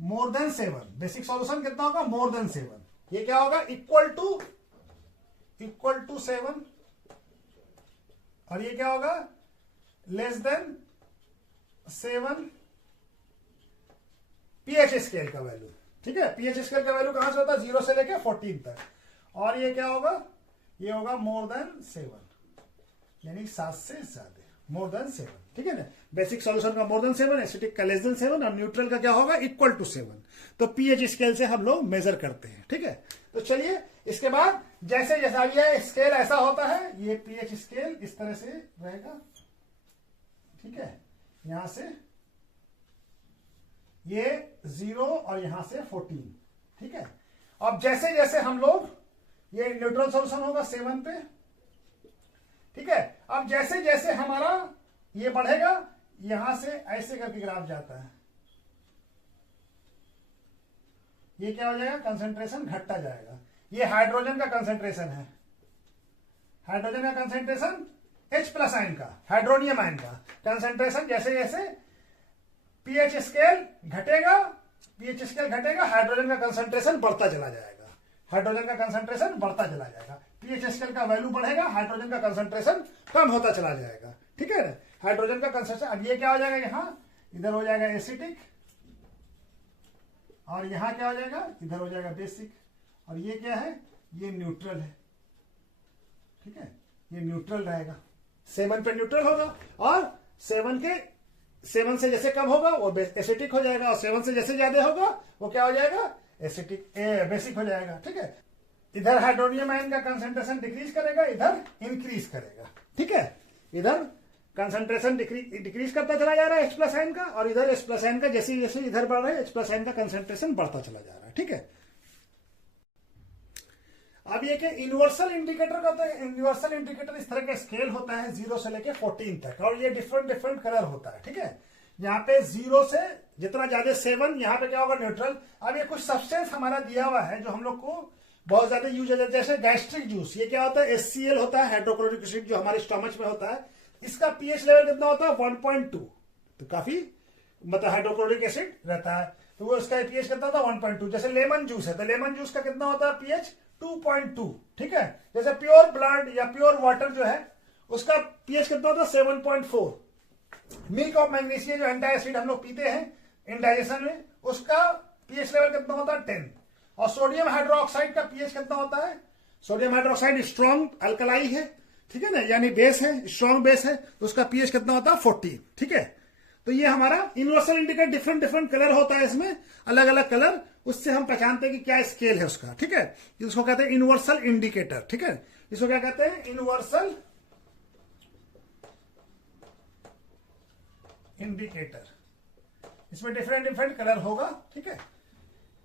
मोर देन 7, बेसिक सॉल्यूशन कितना होगा, मोर देन 7, ये क्या होगा, इक्वल टू 7, और ये क्या होगा, लेस देन 7 पीएच स्केल का वैल्यू, ठीक है। पीएच स्केल का वैल्यू कहां से होता है, 0 से लेके 14 तक, और ये क्या होगा, ये होगा मोर देन 7, यानी 7 से ज्यादा, मोर देन 7, ठीक है ना। बेसिक सॉल्यूशन का मोर देन 7, एसिटिक का लेस देन 7, और न्यूट्रल का क्या होगा, इक्वल टू 7। तो पीएच स्केल से हम लोग मेजर करते हैं, ठीक है। तो चलिए इसके बाद जैसे जैसा ये स्केल ऐसा होता है, ये पीएच स्केल इस तरह से रहेगा, ठीक है, यहां से ये 0 और यहां से 14, ठीक है। अब जैसे जैसे हम लोग, ये न्यूट्रल सॉल्यूशन होगा 7 पे, ठीक है। अब जैसे जैसे हमारा ये बढ़ेगा, यहां से ऐसे करके ग्राफ जाता है, ये क्या हो जाएगा, कंसंट्रेशन घटता जाएगा। ये हाइड्रोजन का कंसंट्रेशन है, हाइड्रोजन का कंसंट्रेशन H+ आयन का, हाइड्रोनियम आयन का कंसंट्रेशन, जैसे जैसे पीएच स्केल घटेगा, हाइड्रोजन का कंसंट्रेशन बढ़ता चला जाएगा, हाइड्रोजन का कंसंट्रेशन बढ़ता चला जाएगा। पीएच स्केल का वैल्यू बढ़ेगा, हाइड्रोजन का कंसंट्रेशन कम होता चला जाएगा, ठीक है ना। हाइड्रोजन का कंसंट्रेशन, अब ये क्या हो जाएगा, यहां इधर हो जाएगा एसिटिक, और यहां क्या हो जाएगा, इधर हो जाएगा बेसिक, और ये क्या है, ये न्यूट्रल है, ठीक है, ये न्यूट्रल रहेगा। 7 पे न्यूट्रल होगा, और 7 से जैसे कम होगा वो एसिटिक हो जाएगा, और 7 से जैसे ज्यादा होगा वो क्या हो जाएगा, बेसिक हो जाएगा, ठीक है। इधर हाइड्रोनियम आयन का कंसंट्रेशन डिक्रीज करेगा, इधर इंक्रीज करेगा, ठीक है। इधर कंसंट्रेशन डिक्रीज करता चला जा रहा है H+ आयन का, और इधर H+ आयन का जैसे जैसे इधर बढ़ रहा है H+ आयन का कंसंट्रेशन बढ़ता चला जा रहा है, ठीक है। अब ये कि यूनिवर्सल इंडिकेटर का, यूनिवर्सल इंडिकेटर इस तरह का स्केल होता है 0 से लेके 14 तक, और ये डिफरेंट कलर होता है, ठीक है। यहाँ पे 0 से जितना ज्यादा 7, यहाँ पे क्या होगा, न्यूट्रल। अब ये कुछ सब्सटेंस हमारा दिया हुआ है जो हम लोग को बहुत ज्यादा यूज होता है, जैसे गैस्ट्रिक जूस, ये क्या होता है, HCl होता है, हाइड्रोक्लोरिक एसिड, जो हमारे स्टमच में होता है। इसका पीएच लेवल कितना होता है, 1.2, तो काफी मतलब हाइड्रोक्लोरिक एसिड रहता है, तो वो इसका पीएच कितना होता है, 1.2। जैसे लेमन जूस है, तो लेमन जूस का कितना होता है पीएच, 2.2, ठीक है। जैसे प्योर ब्लड या प्योर वाटर जो है, उसका पीएच कितना होता है, 7.4। मिल्क ऑफ मैग्नीशिया जो एंटी एसिड हम लोग पीते हैं इंडाइजेशन में, उसका पीएच लेवल कितना होता है, 10। और सोडियम हाइड्रोक्साइड का पीएच कितना होता है, सोडियम हाइड्रोक्साइड स्ट्रॉन्ग अल्कलाई है, ठीक है ना, यानी बेस है, स्ट्रॉन्ग बेस है, तो उसका पीएच कितना होता है, 14, ठीक है। तो ये हमारा यूनिवर्सल इंडिकेटर, डिफरेंट कलर होता है इसमें, अलग अलग कलर, उससे हम पहचानते हैं कि क्या स्केल है उसका, ठीक है। इसको कहते हैं यूनिवर्सल इंडिकेटर, ठीक है। इसको क्या कहते हैं, यूनिवर्सल इंडिकेटर। इसमें डिफरेंट कलर होगा, ठीक है।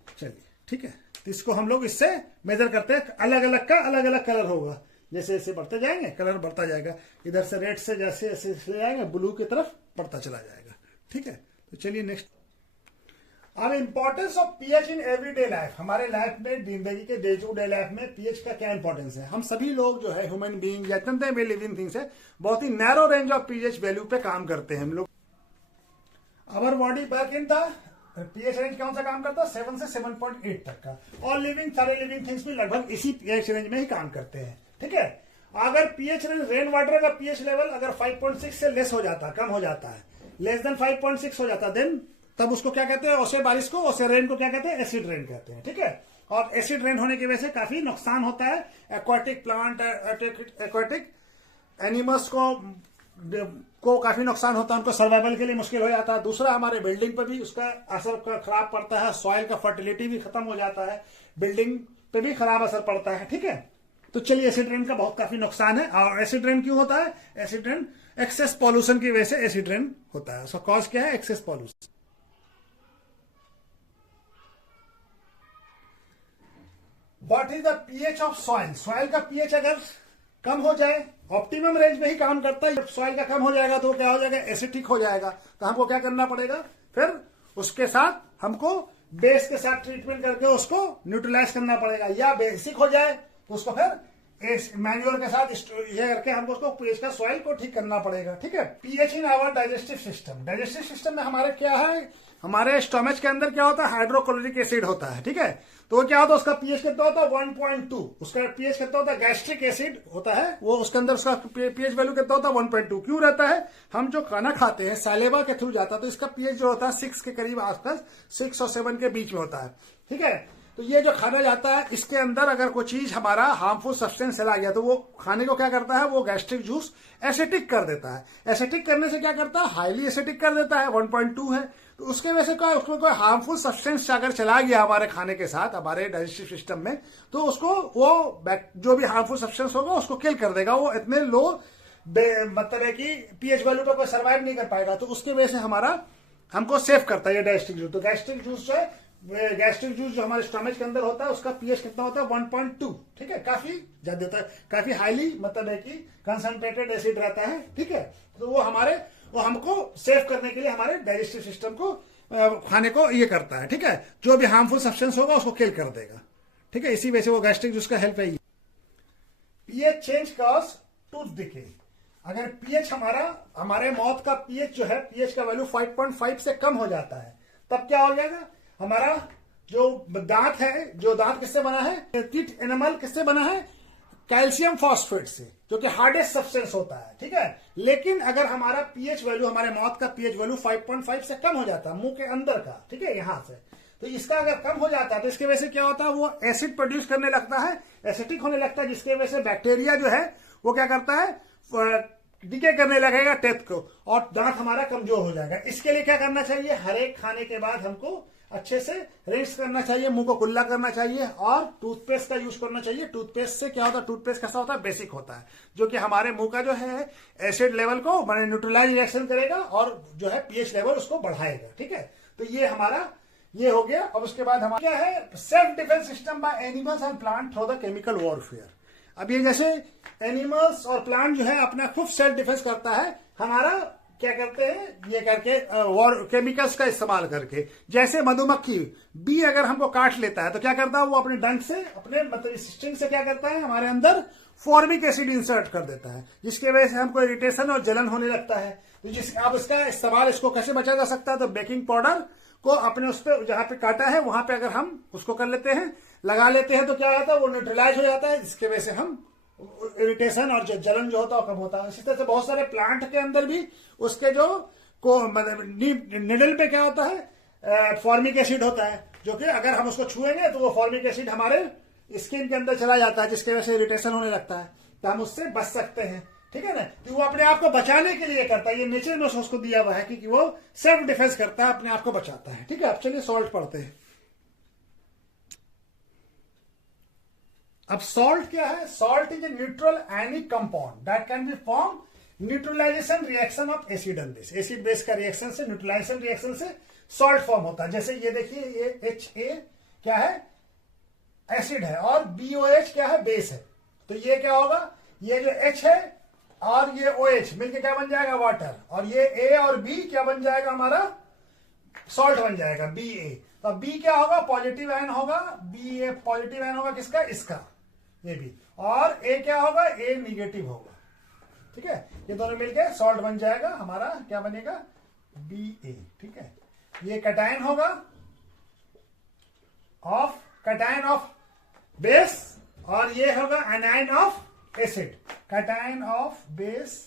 चलिए, ठीक है, तो इसको हम लोग इससे मेजर करते हैं, अलग अलग का अलग अलग कलर होगा, जैसे जैसे बढ़ते जाएंगे कलर बढ़ता जाएगा, इधर से रेड से जैसे जैसे चले जाएंगे ब्लू की तरफ बढ़ता चला जाएगा, ठीक है। तो चलिए नेक्स्ट, अब importance of pH in everyday life, हमारे लाइफ में, जिंदगी के डे टू डे लाइफ में पीएच का क्या इंपॉर्टेंस है। हम सभी लोग जो है ह्यूमन बीइंग या जितने भी लिविंग थिंग्स है, बहुत ही narrow range of pH value पे काम करते हैं हम लोग। Our body work in the pH range कौन सा काम करता है, 7 से 7.8 तक का। और सारे लिविंग थिंग्स भी लगभग इसी पीएच रेंज में ही काम करते हैं, ठीक है। अगर पीएच रेंज, रेन वाटर का पीएच लेवल अगर 5.6 से लेस हो जाता है, कम हो जाता है, लेस देन 5.6 हो जाता है, देन तब उसको क्या कहते हैं, ओसे बारिश को, ओसे रेन को क्या कहते हैं, एसिड रेन कहते हैं, ठीक है। और एसिड रेन होने की वजह से काफी नुकसान होता है एक्वाटिक प्लांट, एक्वाटिक एनिमल्स को काफी नुकसान होता है, उनको सर्वाइवल के लिए मुश्किल हो जाता है। दूसरा, हमारे बिल्डिंग पर भी उसका असर खराब पड़ता है, सॉइल का फर्टिलिटी भी खत्म हो जाता है, बिल्डिंग पे भी खराब असर पड़ता है, ठीक है। तो चलिए, एसिड रेन का बहुत काफी नुकसान है। और एसिड रेन क्यों होता है, एसिड रेन एक्सेस पॉल्यूशन की वजह से एसिड रेन होता है। उसका कॉज क्या है, excess pollution. What is the pH of soil, soil का पीएच अगर कम हो जाए, ऑप्टिमम रेंज में ही काम करता है, सॉइल का कम हो जाएगा तो क्या हो जाएगा, एसिडिक हो जाएगा। तो हमको क्या करना पड़ेगा, फिर उसके साथ हमको बेस के साथ ट्रीटमेंट करके उसको न्यूट्रलाइज करना पड़ेगा। या बेसिक हो जाए तो उसको फिर मैन्योर के साथ ये करके हमको उसको पीएच का सॉइल को ठीक करना पड़ेगा। ठीक है, pH in our digestive system. Digestive system में हमारे क्या है, हमारे स्टोमच के अंदर क्या होता है, हाइड्रोक्लोरिक एसिड होता है। ठीक है, तो वो क्या होता है, उसका पीएच कितना होता है 1.2। उसका पीएच कितना होता है, गैस्ट्रिक एसिड होता है वो, उसके अंदर उसका पीएच वैल्यू कितना होता है 1.2। क्यों रहता है, हम जो खाना खाते हैं सैलेवा के थ्रू जाता है, तो इसका पीएच जो होता है 6 के करीब आसपास, 6 और 7 के बीच में होता है। ठीक है, तो ये जो खाना जाता है इसके अंदर अगर कोई चीज हमारा हार्मफुल सब्सटेंस चला गया तो वो खाने को क्या करता है, वो गैस्ट्रिक जूस एसिटिक कर देता है। एसिटिक करने से क्या करता है, हाईली एसिटिक कर देता है, 1.2 है। तो उसके वजह से क्या, उसमें कोई हार्मफुल सब्सटेंस अगर चला गया हमारे खाने के साथ हमारे डाइजेस्टिव सिस्टम में, तो उसको वो जो भी हार्मफुल सब्सटेंस होगा उसको किल कर देगा। वो इतने लो मतलब है कि पीएच वैल्यू पर कोई सर्वाइव नहीं कर पाएगा। तो उसके वजह से हमारा हमको सेव करता है ये गैस्ट्रिक जूस। तो गैस्ट्रिक जूस जो है, गैस्ट्रिक जूस जो हमारे स्टमच के अंदर होता है उसका पीएच कितना होता है 1.2। ठीक है, काफी ज्यादा होता है, काफी हाईली मतलब है कि कंसंट्रेटेड एसिड रहता है। ठीक है, तो वो हमको सेव करने के लिए हमारे डाइजेस्टिव सिस्टम को खाने को ये करता है। ठीक है, जो भी हार्मफुल सब्सटेंस होगा उसको किल कर देगा। ठीक है, इसी वजह से वो गैस्ट्रिक जूस का हेल्प है। PH change cause tooth decay. अगर पीएच हमारे माउथ का पीएच जो है, पीएच का वैल्यू 5.5 से कम हो जाता है, तब क्या हो जाएगा, हमारा जो दांत है, जो दांत किससे बना है, टीथ एनिमल किससे बना है, कैल्शियम फॉस्फेट से, जो कि हार्डेस्ट सब्सटेंस होता है। ठीक है, लेकिन अगर हमारा पीएच वैल्यू, हमारे माउथ का पीएच वैल्यू 5.5 से कम हो जाता है, मुंह के अंदर का, ठीक है, यहां से, तो इसका अगर कम हो जाता है तो इसकी वजह से क्या होता है, वो एसिड प्रोड्यूस करने लगता है, एसिडिक होने लगता है, जिसकी वजह से बैक्टीरिया जो है वो क्या करता है, डिके करने लगेगा टेथ को, और दांत हमारा कमजोर हो जाएगा। इसके लिए क्या करना चाहिए, हर एक खाने के बाद हमको अच्छे से रिंस करना चाहिए, मुंह को कुल्ला करना चाहिए, और टूथपेस्ट का यूज करना चाहिए। टूथपेस्ट से क्या होता है, टूथपेस्ट कैसा होता है, बेसिक होता है, जो कि हमारे मुंह का जो है एसिड लेवल को मैंने न्यूट्रलाइज रिएक्शन करेगा और जो है पीएच लेवल उसको बढ़ाएगा। ठीक है, तो ये हमारा ये हो गया। अब उसके बाद हमारा क्या है, self defence system by animals and plant through the chemical warfare. अब ये जैसे एनिमल्स और प्लांट जो है अपना खुद सेल्फ डिफेंस करता है, हमारा क्या करते हैं, ये करके केमिकल्स का इस्तेमाल करके। जैसे मधुमक्खी बी अगर हमको काट लेता है तो क्या करता है, वो अपने डंक से, अपने मतलब स्टिंग से क्या करता है, हमारे अंदर फॉर्मिक एसिड इंसर्ट कर देता है, जिसके वजह से हमको इरिटेशन और जलन होने लगता है। तो अब इसका इस्तेमाल, इसको कैसे बचा जा सकता है, तो बेकिंग पाउडर को अपने उस पर जहां पे काटा है वहां पे अगर हम उसको कर लेते हैं, लगा लेते हैं, तो क्या होता है, वो न्यूट्रलाइज हो जाता है, जिसकी वजह से हम इरिटेशन और जलन जो होता है वो कम होता है। इसी तरह से बहुत सारे प्लांट के अंदर भी उसके जो मतलब निडल पे क्या होता है, फॉर्मिक एसिड होता है, जो कि अगर हम उसको छुएंगे तो वो फॉर्मिक एसिड हमारे स्किन के अंदर चला जाता है, जिसकी वजह से इरिटेशन होने लगता है, तो हम उससे बच सकते हैं। ठीक है ना, तो वो अपने आप को बचाने के लिए करता है, ये नेचर में उसको दिया हुआ है कि वो सेल्फ डिफेंस करता है, अपने आप को बचाता है। ठीक है, अब चलिए सॉल्ट पढ़ते हैं। अब सॉल्ट क्या है, salt is a neutral ionic compound that can be form neutralisation reaction of acid and base. Acid base का रिएक्शन से, न्यूट्रलाइजेशन रिएक्शन से सॉल्ट फॉर्म होता है। जैसे ये देखिए, ये HA क्या है, एसिड है, और BOH क्या है, बेस है। तो ये क्या होगा, ये जो H है और ये OH मिलके क्या बन जाएगा, वाटर, और ये A और B क्या बन जाएगा, हमारा सॉल्ट बन जाएगा, BA। तो B क्या होगा, पॉजिटिव आयन होगा, BA पॉजिटिव आयन होगा किसका, इसका, ये भी, और A क्या होगा, A निगेटिव होगा। ठीक है, ये दोनों मिलके सॉल्ट बन जाएगा, हमारा क्या बनेगा, BA। ठीक है, ये कैटायन होगा ऑफ, कैटायन ऑफ बेस, और ये होगा anion of acid, cation of base,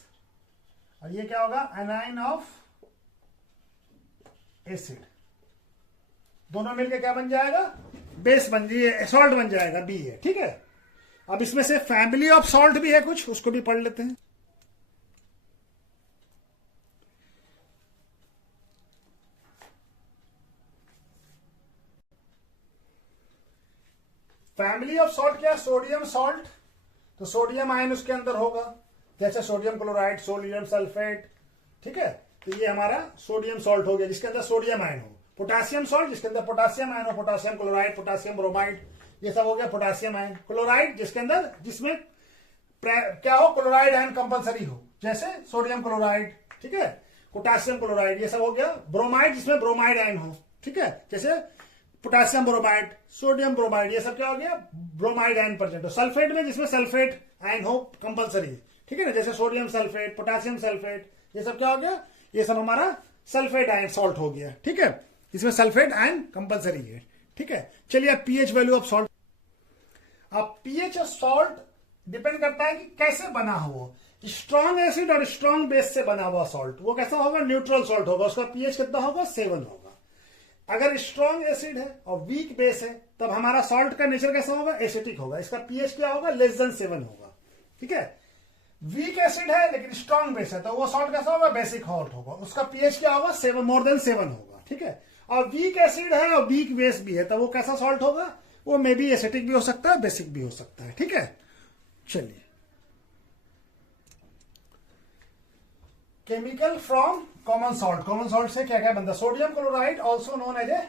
और ये क्या होगा, एनायन ऑफ एसिड। दोनों मिलके क्या बन जाएगा, बेस बन जाए, सॉल्ट बन जाएगा, BA। ठीक है, अब इसमें से फैमिली ऑफ सॉल्ट भी है कुछ, उसको भी पढ़ लेते हैं। फैमिली ऑफ सॉल्ट क्या है, सोडियम सॉल्ट, तो सोडियम आयन उसके अंदर होगा, जैसे सोडियम क्लोराइड, सोडियम सल्फेट। ठीक है, तो ये हमारा सोडियम सॉल्ट हो गया, जिसके अंदर सोडियम आयन हो। पोटासियम सॉल्ट, जिसके अंदर पोटासियम आयन हो, पोटासियम क्लोराइड, पोटासियम ब्रोमाइड, ये सब हो गया पोटासियम आयन। क्लोराइड, जिसके अंदर, जिसमें क्या हो, क्लोराइड आयन कंपलसरी हो, जैसे सोडियम क्लोराइड। ठीक है, पोटासियम क्लोराइड, ये सब हो गया। ब्रोमाइड, जिसमें ब्रोमाइड आयन हो। ठीक है, जैसे पोटासियम ब्रोमाइड, सोडियम ब्रोमाइड, ये सब क्या हो गया, ब्रोमाइड आयन प्रेजेंट हो। सल्फेट में, जिसमें सल्फेट आयन हो कंपलसरी, ठीक है ना, जैसे सोडियम सल्फेट, पोटेशियम सल्फेट, ये सब क्या हो गया, ये सब हमारा सल्फेट आयन सॉल्ट हो गया, ठीक है, इसमें सल्फेट आयन कंपलसरी है, ठीक है। चलिए अब पीएच वैल्यू ऑफ सॉल्ट। अब पीएच ऑफ सॉल्ट डिपेंड करता है कि कैसे बना हो, स्ट्रॉन्ग एसिड और स्ट्रॉन्ग बेस से बना हुआ सॉल्ट वो कैसा होगा, न्यूट्रल सॉल्ट होगा, उसका पीएच कितना होगा, 7 होगा। अगर स्ट्रॉन्ग एसिड है और वीक बेस है तब हमारा सॉल्ट का नेचर कैसा होगा, एसिटिक होगा, इसका पीएच क्या होगा, लेस देन 7 होगा, ठीक है। वीक एसिड है लेकिन स्ट्रॉन्ग बेस है तो वो सॉल्ट कैसा होगा, बेसिक सॉल्ट होगा, उसका पीएच क्या होगा, 7 मोर देन 7 होगा, ठीक है। और वीक एसिड है और वीक बेस भी है तो वो कैसा सॉल्ट होगा, वो मे बी एसिटिक भी हो सकता है, बेसिक भी हो सकता है, ठीक है। चलिए chemical from common salt, common salt से क्या क्या बनता है, sodium chloride also known as a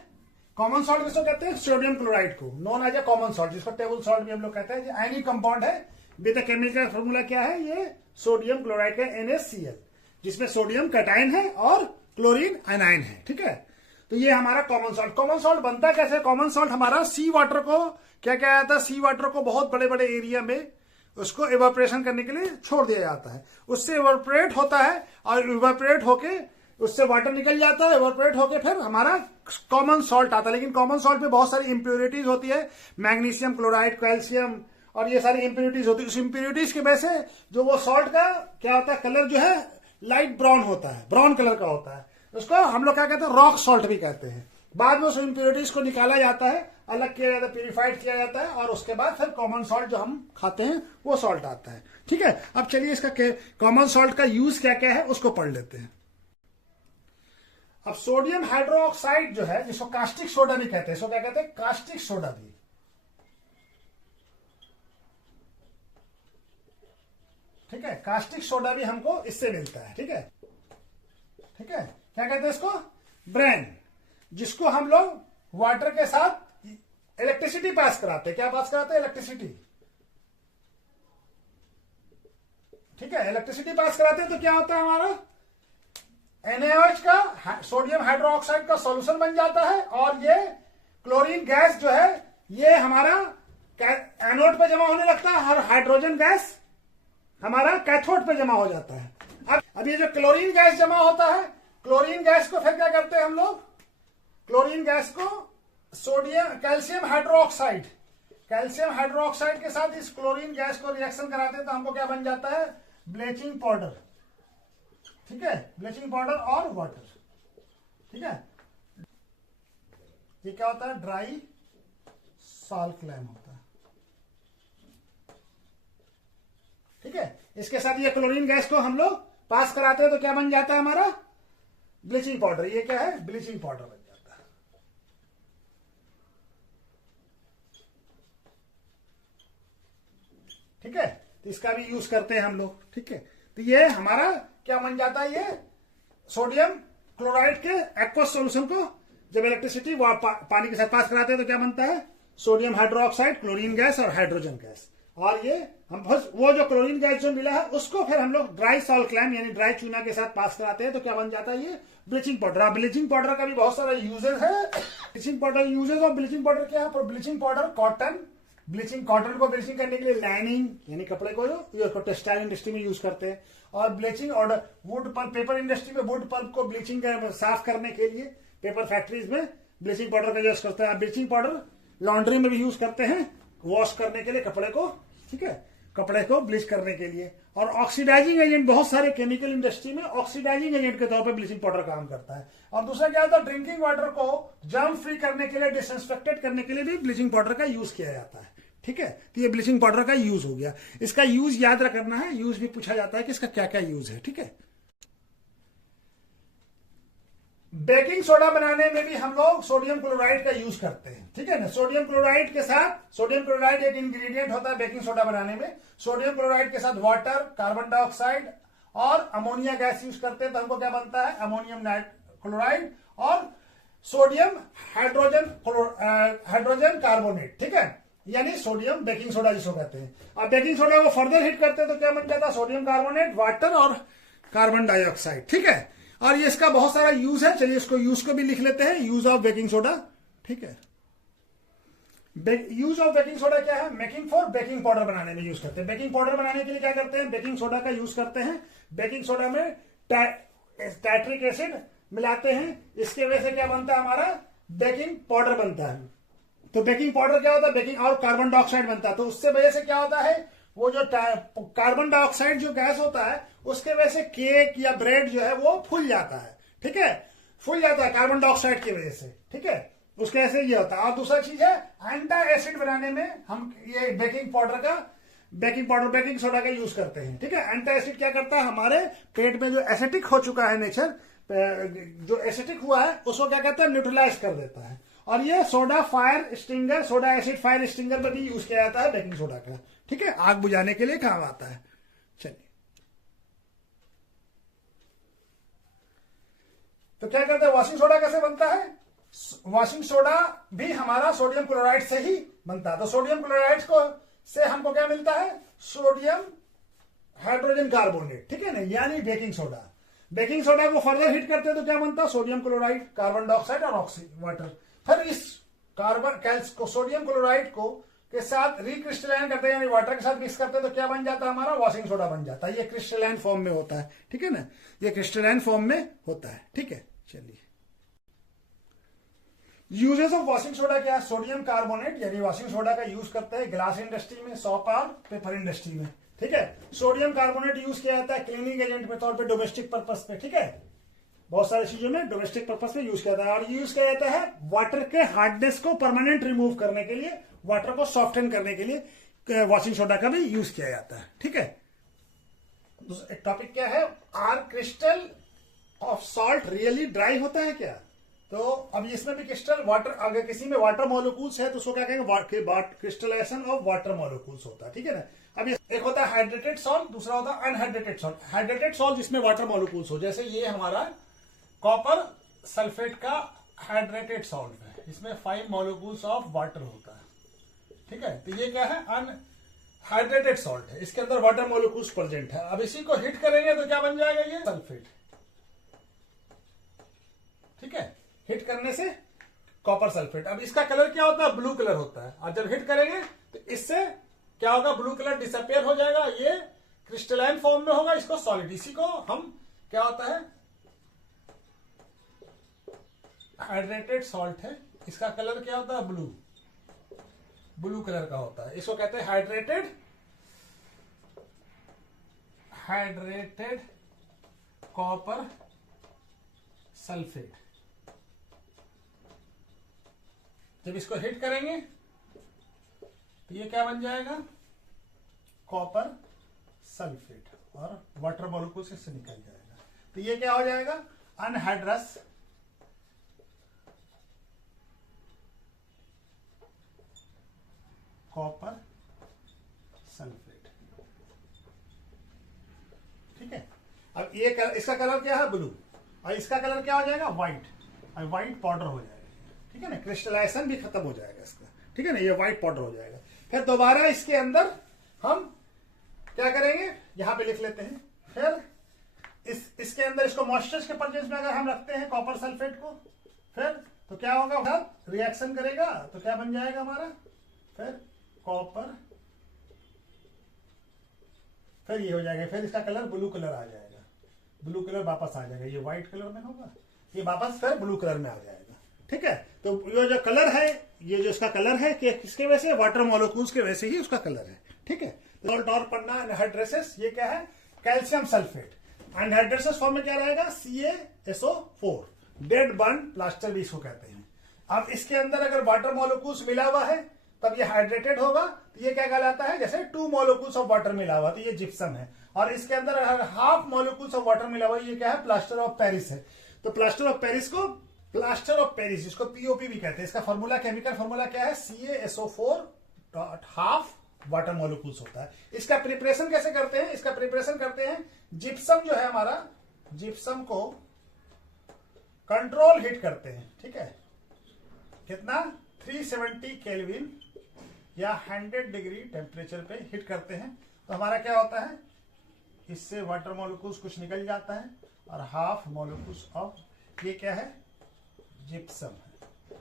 common salt, किसको कहते हैं, सोडियम क्लोराइड को, known as a common salt, जिसको टेबल सॉल्ट भी हम लोग कहते हैं। आयनिक कंपाउंड है, विद केमिकल फॉर्मूला क्या है, ये सोडियम क्लोराइड का NaCl, जिसमें सोडियम कैटायन है और क्लोरीन एनायन है, ठीक है। तो ये हमारा कॉमन सॉल्ट। कॉमन सॉल्ट बनता कैसे, कॉमन सॉल्ट हमारा सी वाटर को क्या क्या आता है, सी वाटर को बहुत बड़े बड़े एरिया में उसको इवेपोरेशन करने के लिए छोड़ दिया जाता है, उससे इवेपोरेट होता है और इवेपोरेट होके उससे वाटर निकल जाता है, इवेपोरेट होके फिर हमारा कॉमन सॉल्ट आता है। लेकिन कॉमन सॉल्ट में बहुत सारी इंप्योरिटीज होती है, मैग्नीशियम क्लोराइड, कैल्शियम और ये सारी इंप्योरिटीज होती है। उस इंप्योरिटीज की वजह से जो वो सॉल्ट का क्या होता है, कलर जो है लाइट ब्राउन होता है, ब्राउन कलर का होता है, उसको हम लोग क्या कहते हैं, रॉक सॉल्ट भी कहते हैं। बाद में उस इंप्योरिटीज को निकाला जाता है, अलग किया जाता है, प्यूरिफाइड किया जाता है और उसके बाद फिर कॉमन सॉल्ट जो हम खाते हैं वो सॉल्ट आता है, ठीक है। अब चलिए इसका कॉमन सॉल्ट का यूज क्या क्या है उसको पढ़ लेते हैं। अब सोडियम हाइड्रोक्साइड जो है, जिसको कास्टिक सोडा भी कहते हैं, इसको क्या कहते हैं, कास्टिक सोडा भी, ठीक है, कास्टिक सोडा भी हमको इससे मिलता है, ठीक है, ठीक है। क्या कहते हैं इसको, ब्रेन, जिसको हम लोग वाटर के साथ इलेक्ट्रिसिटी पास कराते हैं, क्या पास कराते हैं, इलेक्ट्रिसिटी, ठीक है, इलेक्ट्रिसिटी पास कराते हैं तो क्या होता है, हमारा NaOH का सोडियम हाइड्रोक्साइड का सॉल्यूशन बन जाता है और ये क्लोरीन गैस जो है ये हमारा एनोड पे जमा होने लगता है और हाइड्रोजन गैस हमारा कैथोड पे जमा हो जाता है। अब ये जो क्लोरीन गैस जमा होता है, क्लोरीन गैस को फिर क्या करते हैं हम लोग, क्लोरीन गैस को कैल्शियम हाइड्रोक्साइड, कैल्शियम हाइड्रोक्साइड के साथ इस क्लोरीन गैस को रिएक्शन कराते हैं तो हमको क्या बन जाता है, ब्लीचिंग पाउडर, ठीक है, ब्लीचिंग पाउडर और वाटर, ठीक है। ये क्या होता है, ड्राई सॉल्ट क्लैम होता है, ठीक है। इसके साथ ये क्लोरीन गैस को हम लोग पास कराते हैं तो क्या बन जाता है हमारा, ब्लीचिंग पाउडर। ये क्या है, ब्लीचिंग पाउडर बन जाता है, ठीक है। तो इसका भी यूज करते हैं हम लोग, ठीक है। तो ये हमारा क्या बन जाता है, ये सोडियम क्लोराइड के एक्वस सॉल्यूशन को जब इलेक्ट्रिसिटी पानी के साथ पास कराते हैं तो क्या बनता है, सोडियम हाइड्रोक्साइड, क्लोरीन गैस और हाइड्रोजन गैस। और ये हम वो जो क्लोरीन गैस जो मिला है उसको फिर हम लोग ड्राई सॉल्ट क्लैम यानी ड्राई चूना के साथ पास कराते हैं तो क्या बन जाता है, ये ब्लीचिंग पाउडर। ब्लीचिंग पाउडर का भी बहुत सारा यूजेस है। Bleaching powder uses of bleaching powder क्या है, bleaching powder cotton, bleaching cotton को ब्लीचिंग करने के लिए लाइनिंग यानी कपड़े को जो टेक्सटाइल इंडस्ट्री में यूज करते हैं, और ब्लीचिंग और वुड पल्प, पेपर इंडस्ट्री में वुड पल्प को ब्लीचिंग साफ करने के लिए पेपर फैक्ट्रीज में ब्लीचिंग पाउडर का यूज करते हैं। ब्लीचिंग पाउडर लॉन्ड्री में भी यूज करते हैं, वॉश करने के लिए कपड़े को, ठीक है, कपड़े को ब्लीच करने के लिए। और ऑक्सीडाइजिंग एजेंट, बहुत सारे केमिकल इंडस्ट्री में ऑक्सीडाइजिंग एजेंट के तौर पर ब्लीचिंग पाउडर काम करता है। और दूसरा क्या होता है, ड्रिंकिंग वाटर को जर्म फ्री करने के लिए, डिसइंफेक्टेड करने के लिए भी ब्लीचिंग पाउडर का यूज किया जाता है, ठीक है। तो ये ब्लीचिंग पाउडर का यूज हो गया। इसका यूज याद रखना है, यूज भी पूछा जाता है कि इसका क्या क्या यूज है, ठीक है। बेकिंग सोडा बनाने में भी हम लोग सोडियम क्लोराइड का यूज करते हैं, ठीक है ना। सोडियम क्लोराइड के साथ, सोडियम क्लोराइड एक इंग्रेडिएंट होता है बेकिंग सोडा बनाने में। सोडियम क्लोराइड के साथ वाटर, कार्बन डाइऑक्साइड और अमोनिया गैस यूज करते हैं तो हमको क्या बनता है, अमोनियम क्लोराइड और सोडियम हाइड्रोजन कार्बोनेट, ठीक है, यानी सोडियम बेकिंग सोडा जिसको कहते हैं। अब बेकिंग सोडा को फर्दर हीट करते हैं तो क्या बन जाता है, सोडियम कार्बोनेट, वाटर और कार्बन डाइऑक्साइड, ठीक है। और ये इसका बहुत सारा यूज है, चलिए इसको यूज को भी लिख लेते हैं, यूज ऑफ बेकिंग सोडा, ठीक है। यूज ऑफ बेकिंग सोडा क्या है? मेकिंग फॉर बेकिंग पाउडर बनाने में यूज करते हैं। बेकिंग पाउडर बनाने के लिए क्या करते हैं? बेकिंग सोडा का यूज करते हैं। बेकिंग सोडा में टाइट्रिक एसिड मिलाते हैं, इसके वजह से क्या बनता है? हमारा बेकिंग पाउडर बनता है। तो बेकिंग पाउडर क्या होता है? बेकिंग और कार्बन डाइऑक्साइड बनता है। तो उससे वजह से क्या होता है? वो जो कार्बन डाइऑक्साइड जो गैस होता है, उसके वजह से केक या ब्रेड जो है वो फूल जाता है। ठीक है, फूल जाता है कार्बन डाइऑक्साइड की वजह से। ठीक है, उसके ऐसे ये होता है। और दूसरा चीज है, एंटी एसिड बनाने में हम ये बेकिंग सोडा का यूज करते हैं। ठीक है, एंटी एसिड क्या करता है? हमारे पेट में जो एसिडिक हो चुका है नेचर, जो एसिडिक हुआ है, उसको क्या कहता है? न्यूट्रलाइज कर देता है। और ये soda fire stinger, soda acid fire stinger में भी यूज किया जाता है बेकिंग सोडा का। ठीक है, आग बुझाने के लिए काम आता है। चलिए, तो क्या करते हैं? वॉशिंग सोडा कैसे बनता है? वॉशिंग सोडा भी हमारा सोडियम क्लोराइड से ही बनता है। तो सोडियम क्लोराइड को से हमको क्या मिलता है? Sodium hydrogen carbonate. ठीक है ना, यानी बेकिंग सोडा। बेकिंग सोडा को फर्दर हीट करते हैं तो क्या बनता है? सोडियम क्लोराइड, कार्बन डाइऑक्साइड और वाटर। फिर इस सोडियम क्लोराइड को के साथ रिक्रिस्टलाइन करते हैं, यानी वाटर के साथ मिक्स करते हैं, तो क्या बन जाता है? हमारा वॉशिंग सोडा बन जाता है। ये क्रिस्टलाइन फॉर्म में होता है। ठीक है ना, ये क्रिस्टलाइन फॉर्म में होता है। ठीक है, चलिए, यूजेस ऑफ वॉशिंग सोडा क्या है? सोडियम कार्बोनेट यानी वॉशिंग सोडा का यूज करते हैं ग्लास इंडस्ट्री में, सॉप और पेपर इंडस्ट्री में। ठीक है, सोडियम कार्बोनेट यूज किया जाता है क्लीनिंग एजेंट के तौर पे, डोमेस्टिक पर्पस पे। ठीक है, बहुत सारी चीजों में डोमेस्टिक पर्पस पे यूज किया जाता है। और यूज किया जाता है वाटर के हार्डनेस को परमानेंट रिमूव करने के लिए, वाटर को सॉफ्टन करने के लिए वॉशिंग सोडा का भी यूज किया जाता है। ठीक है, एक टॉपिक क्या है? Are crystal of salt really dry होता है क्या? तो अब इसमें भी क्रिस्टल वाटर, अगर किसी में वाटर मॉलिक्यूल्स है तो उसको क्या कहेंगे? क्रिस्टलाइजेशन ऑफ वाटर मॉलिक्यूल्स होता है। ठीक है ना, अब एक होता है हाइड्रेटेड सॉल्ट, दूसरा होता है अनहाइड्रेटेड सॉल्ट। हाइड्रेटेड सॉल्ट जिसमें वाटर मॉलिक्यूल्स हो, जैसे ये हमारा कॉपर सल्फेट का हाइड्रेटेड सॉल्ट है, इसमें 5 मॉलिक्यूल्स ऑफ वाटर होता है। ठीक है, तो ये क्या है? अनहाइड्रेटेड सॉल्ट है, इसके अंदर वाटर मॉलिक्यूल्स प्रेजेंट है। अब इसी को हिट करेंगे तो क्या बन जाएगा? ये सल्फेट। ठीक है, हिट करने से कॉपर सल्फेट। अब इसका कलर क्या होता है? ब्लू कलर होता है। और जब हिट करेंगे तो इससे क्या होगा? ब्लू कलर डिसअपियर हो जाएगा, ये क्रिस्टलाइन फॉर्म में होगा, इसको सॉलिड। इसी को हम क्या होता है? हाइड्रेटेड सॉल्ट है, इसका कलर क्या होता है? ब्लू कलर का होता है। इसको कहते हैं हाइड्रेटेड कॉपर सल्फेट। जब इसको हिट करेंगे तो ये क्या बन जाएगा? कॉपर सल्फेट, और वाटर मॉलिक्यूल इससे निकल जाएगा। तो ये क्या हो जाएगा? Anhydrous copper sulphate. ठीक है, अब ये इसका कलर क्या है? ब्लू, और इसका कलर क्या हो जाएगा? व्हाइट, और व्हाइट पाउडर हो जाएगा। ठीक है ना, क्रिस्टलाइजेशन भी खत्म हो जाएगा इसका। ठीक है ना, ये व्हाइट पाउडर हो जाएगा। फिर दोबारा इसके अंदर हम क्या करेंगे? यहां पे लिख लेते हैं। फिर इसके अंदर इसको मॉइस्चर के परचेज में अगर हम रखते हैं कॉपर सल्फेट को, फिर तो क्या होगा? रिएक्शन करेगा तो क्या बन जाएगा हमारा? फिर कॉपर, फिर ये हो जाएगा, फिर इसका कलर ब्लू कलर आ जाएगा। ब्लू कलर वापस आ जाएगा, ये व्हाइट कलर में होगा, ये वापस फिर ब्लू कलर में आ जाएगा। ठीक है, तो ये जो कलर है, ये जो इसका कलर है कि किसके वजह से? वाटर मॉलिक्यूल्स के वजह से ही उसका कलर है। ठीक है, सॉल्ट और पन्ना एनहाइड्रेसेस, ये क्या है? Calcium sulphate. एनहाइड्रेसेस फॉर्म में क्या रहेगा? CaSO4, डेड बर्न प्लास्टर भी इसको कहते हैं। अब इसके अंदर अगर वाटर मॉलिक्यूल्स मिला हुआ है तब ये हाइड्रेटेड होगा, तो ये क्या कहलाता है? जैसे 2 मॉलिक्यूल्स ऑफ वाटर मिला हुआ, तो ये जिप्सम है। और इसके अंदर अगर हाफ मॉलिक्यूल्स ऑफ वाटर मिला हुआ, ये क्या है? प्लास्टर ऑफ पेरिस है। तो प्लास्टर ऑफ पेरिस इसको POP भी कहते हैं। इसका फॉर्मूला, केमिकल फॉर्मूला क्या है? CaSO4 हाफ वाटर मॉलिक्यूल्स होता है। इसका प्रिपरेशन कैसे करते हैं? इसका प्रिपरेशन करते हैं, जिप्सम जो है हमारा, जिप्सम को कंट्रोल हीट करते हैं। ठीक है, कितना? 370 केल्विन या 100 डिग्री टेम्परेचर पे हिट करते हैं। तो हमारा क्या होता है? इससे वाटर मॉलिक्यूल्स कुछ निकल जाता है, और हाफ मॉलिक्यूल्स ऑफ, ये क्या है? जिप्सम है,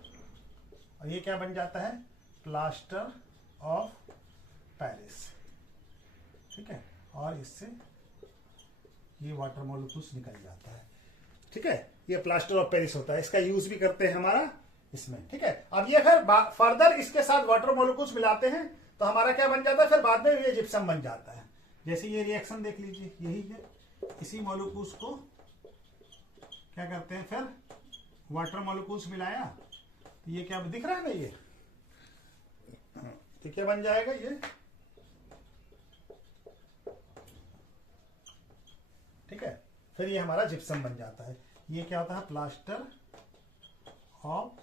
और ये क्या बन जाता है? प्लास्टर ऑफ पेरिस, ठीक है, और इससे ये वाटर मॉलिक्यूल्स निकल जाता है, ठीक है। ये प्लास्टर ऑफ पेरिस होता है, इसका यूज भी करते हैं हमारा इसमें, ठीक है। अब ये फिर फर्दर इसके साथ वाटर मॉलिक्यूल्स मिलाते हैं तो हमारा क्या बन जाता है, फिर बाद में ये जिप्सम बन जाता है। जैसे ये रिएक्शन देख लीजिए, यही है, इसी मॉलिक्यूल्स को क्या करते हैं, फिर वाटर मॉलिक्यूल्स मिलाया तो ये क्या दिख रहा है ना, ये क्या बन जाएगा, ये, ठीक है। फिर ये हमारा जिप्सम बन जाता है। ये क्या होता है, प्लास्टर ऑफ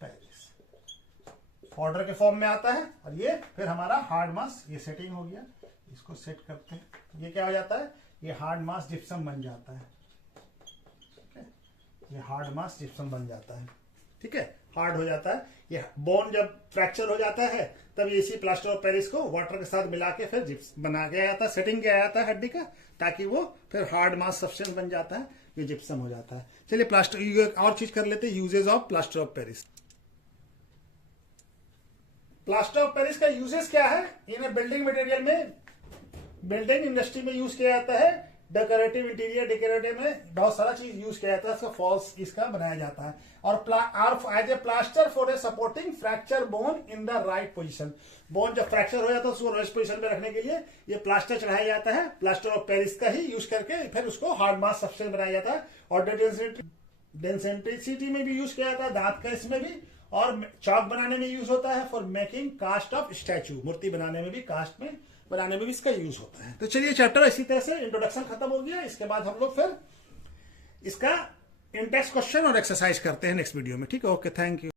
पेरिस, पाउडर के फॉर्म में आता है। और ये फिर हमारा हार्ड मास, ये सेटिंग हो गया, इसको सेट करते हैं, ये क्या हो जाता है, ये हार्ड मास जिप्सम बन जाता है, ठीक है। ये हार्ड मास जिप्सम बन जाता है, ठीक है, हार्ड हो जाता है। ये बोन जब फ्रैक्चर हो जाता है तब ये इसी प्लास्टर ऑफ पेरिस को वाटर के साथ मिला के फिर जिप्स बना के आया था, सेटिंग किया जाता है हड्डी का, ताकि वो फिर हार्ड मास सब्सटेंस बन जाता है, ये जिप्सम हो जाता है। चलिए प्लास्टर और चीज कर लेते हैं, uses of plaster of Paris. Plaster of Paris का यूजेस क्या है, इन्हें बिल्डिंग मटेरियल में, बिल्डिंग इंडस्ट्री में यूज किया जाता है, डेकोरेटिव इंटीरियर डेकोरेटिव में बहुत सारा चीज यूज किया जाता है, इसका फॉल्स इसका बनाया जाता है। और as a plaster for a supporting fracture bone in the right position, bone जब फ्रैक्चर हो जाता है उसको राइट पोजीशन में रखने के लिए ये प्लास्टर चढ़ाया जाता है, प्लास्टर ऑफ पेरिस का ही यूज करके फिर उसको हार्ड मास सब्सटेंस बनाया जाता है। और डेंसिटी में भी यूज किया जाता है, दांत का इसमें भी, और चौक बनाने में यूज होता है, for making cast of statue, मूर्ति बनाने में भी, कास्ट में बनाने में भी इसका यूज होता है। तो चलिए चैप्टर इसी तरह से इंट्रोडक्शन खत्म हो गया। इसके बाद हम लोग फिर इसका इंटेक्स क्वेश्चन और एक्सरसाइज करते हैं नेक्स्ट वीडियो में, ठीक है। Okay, thank you.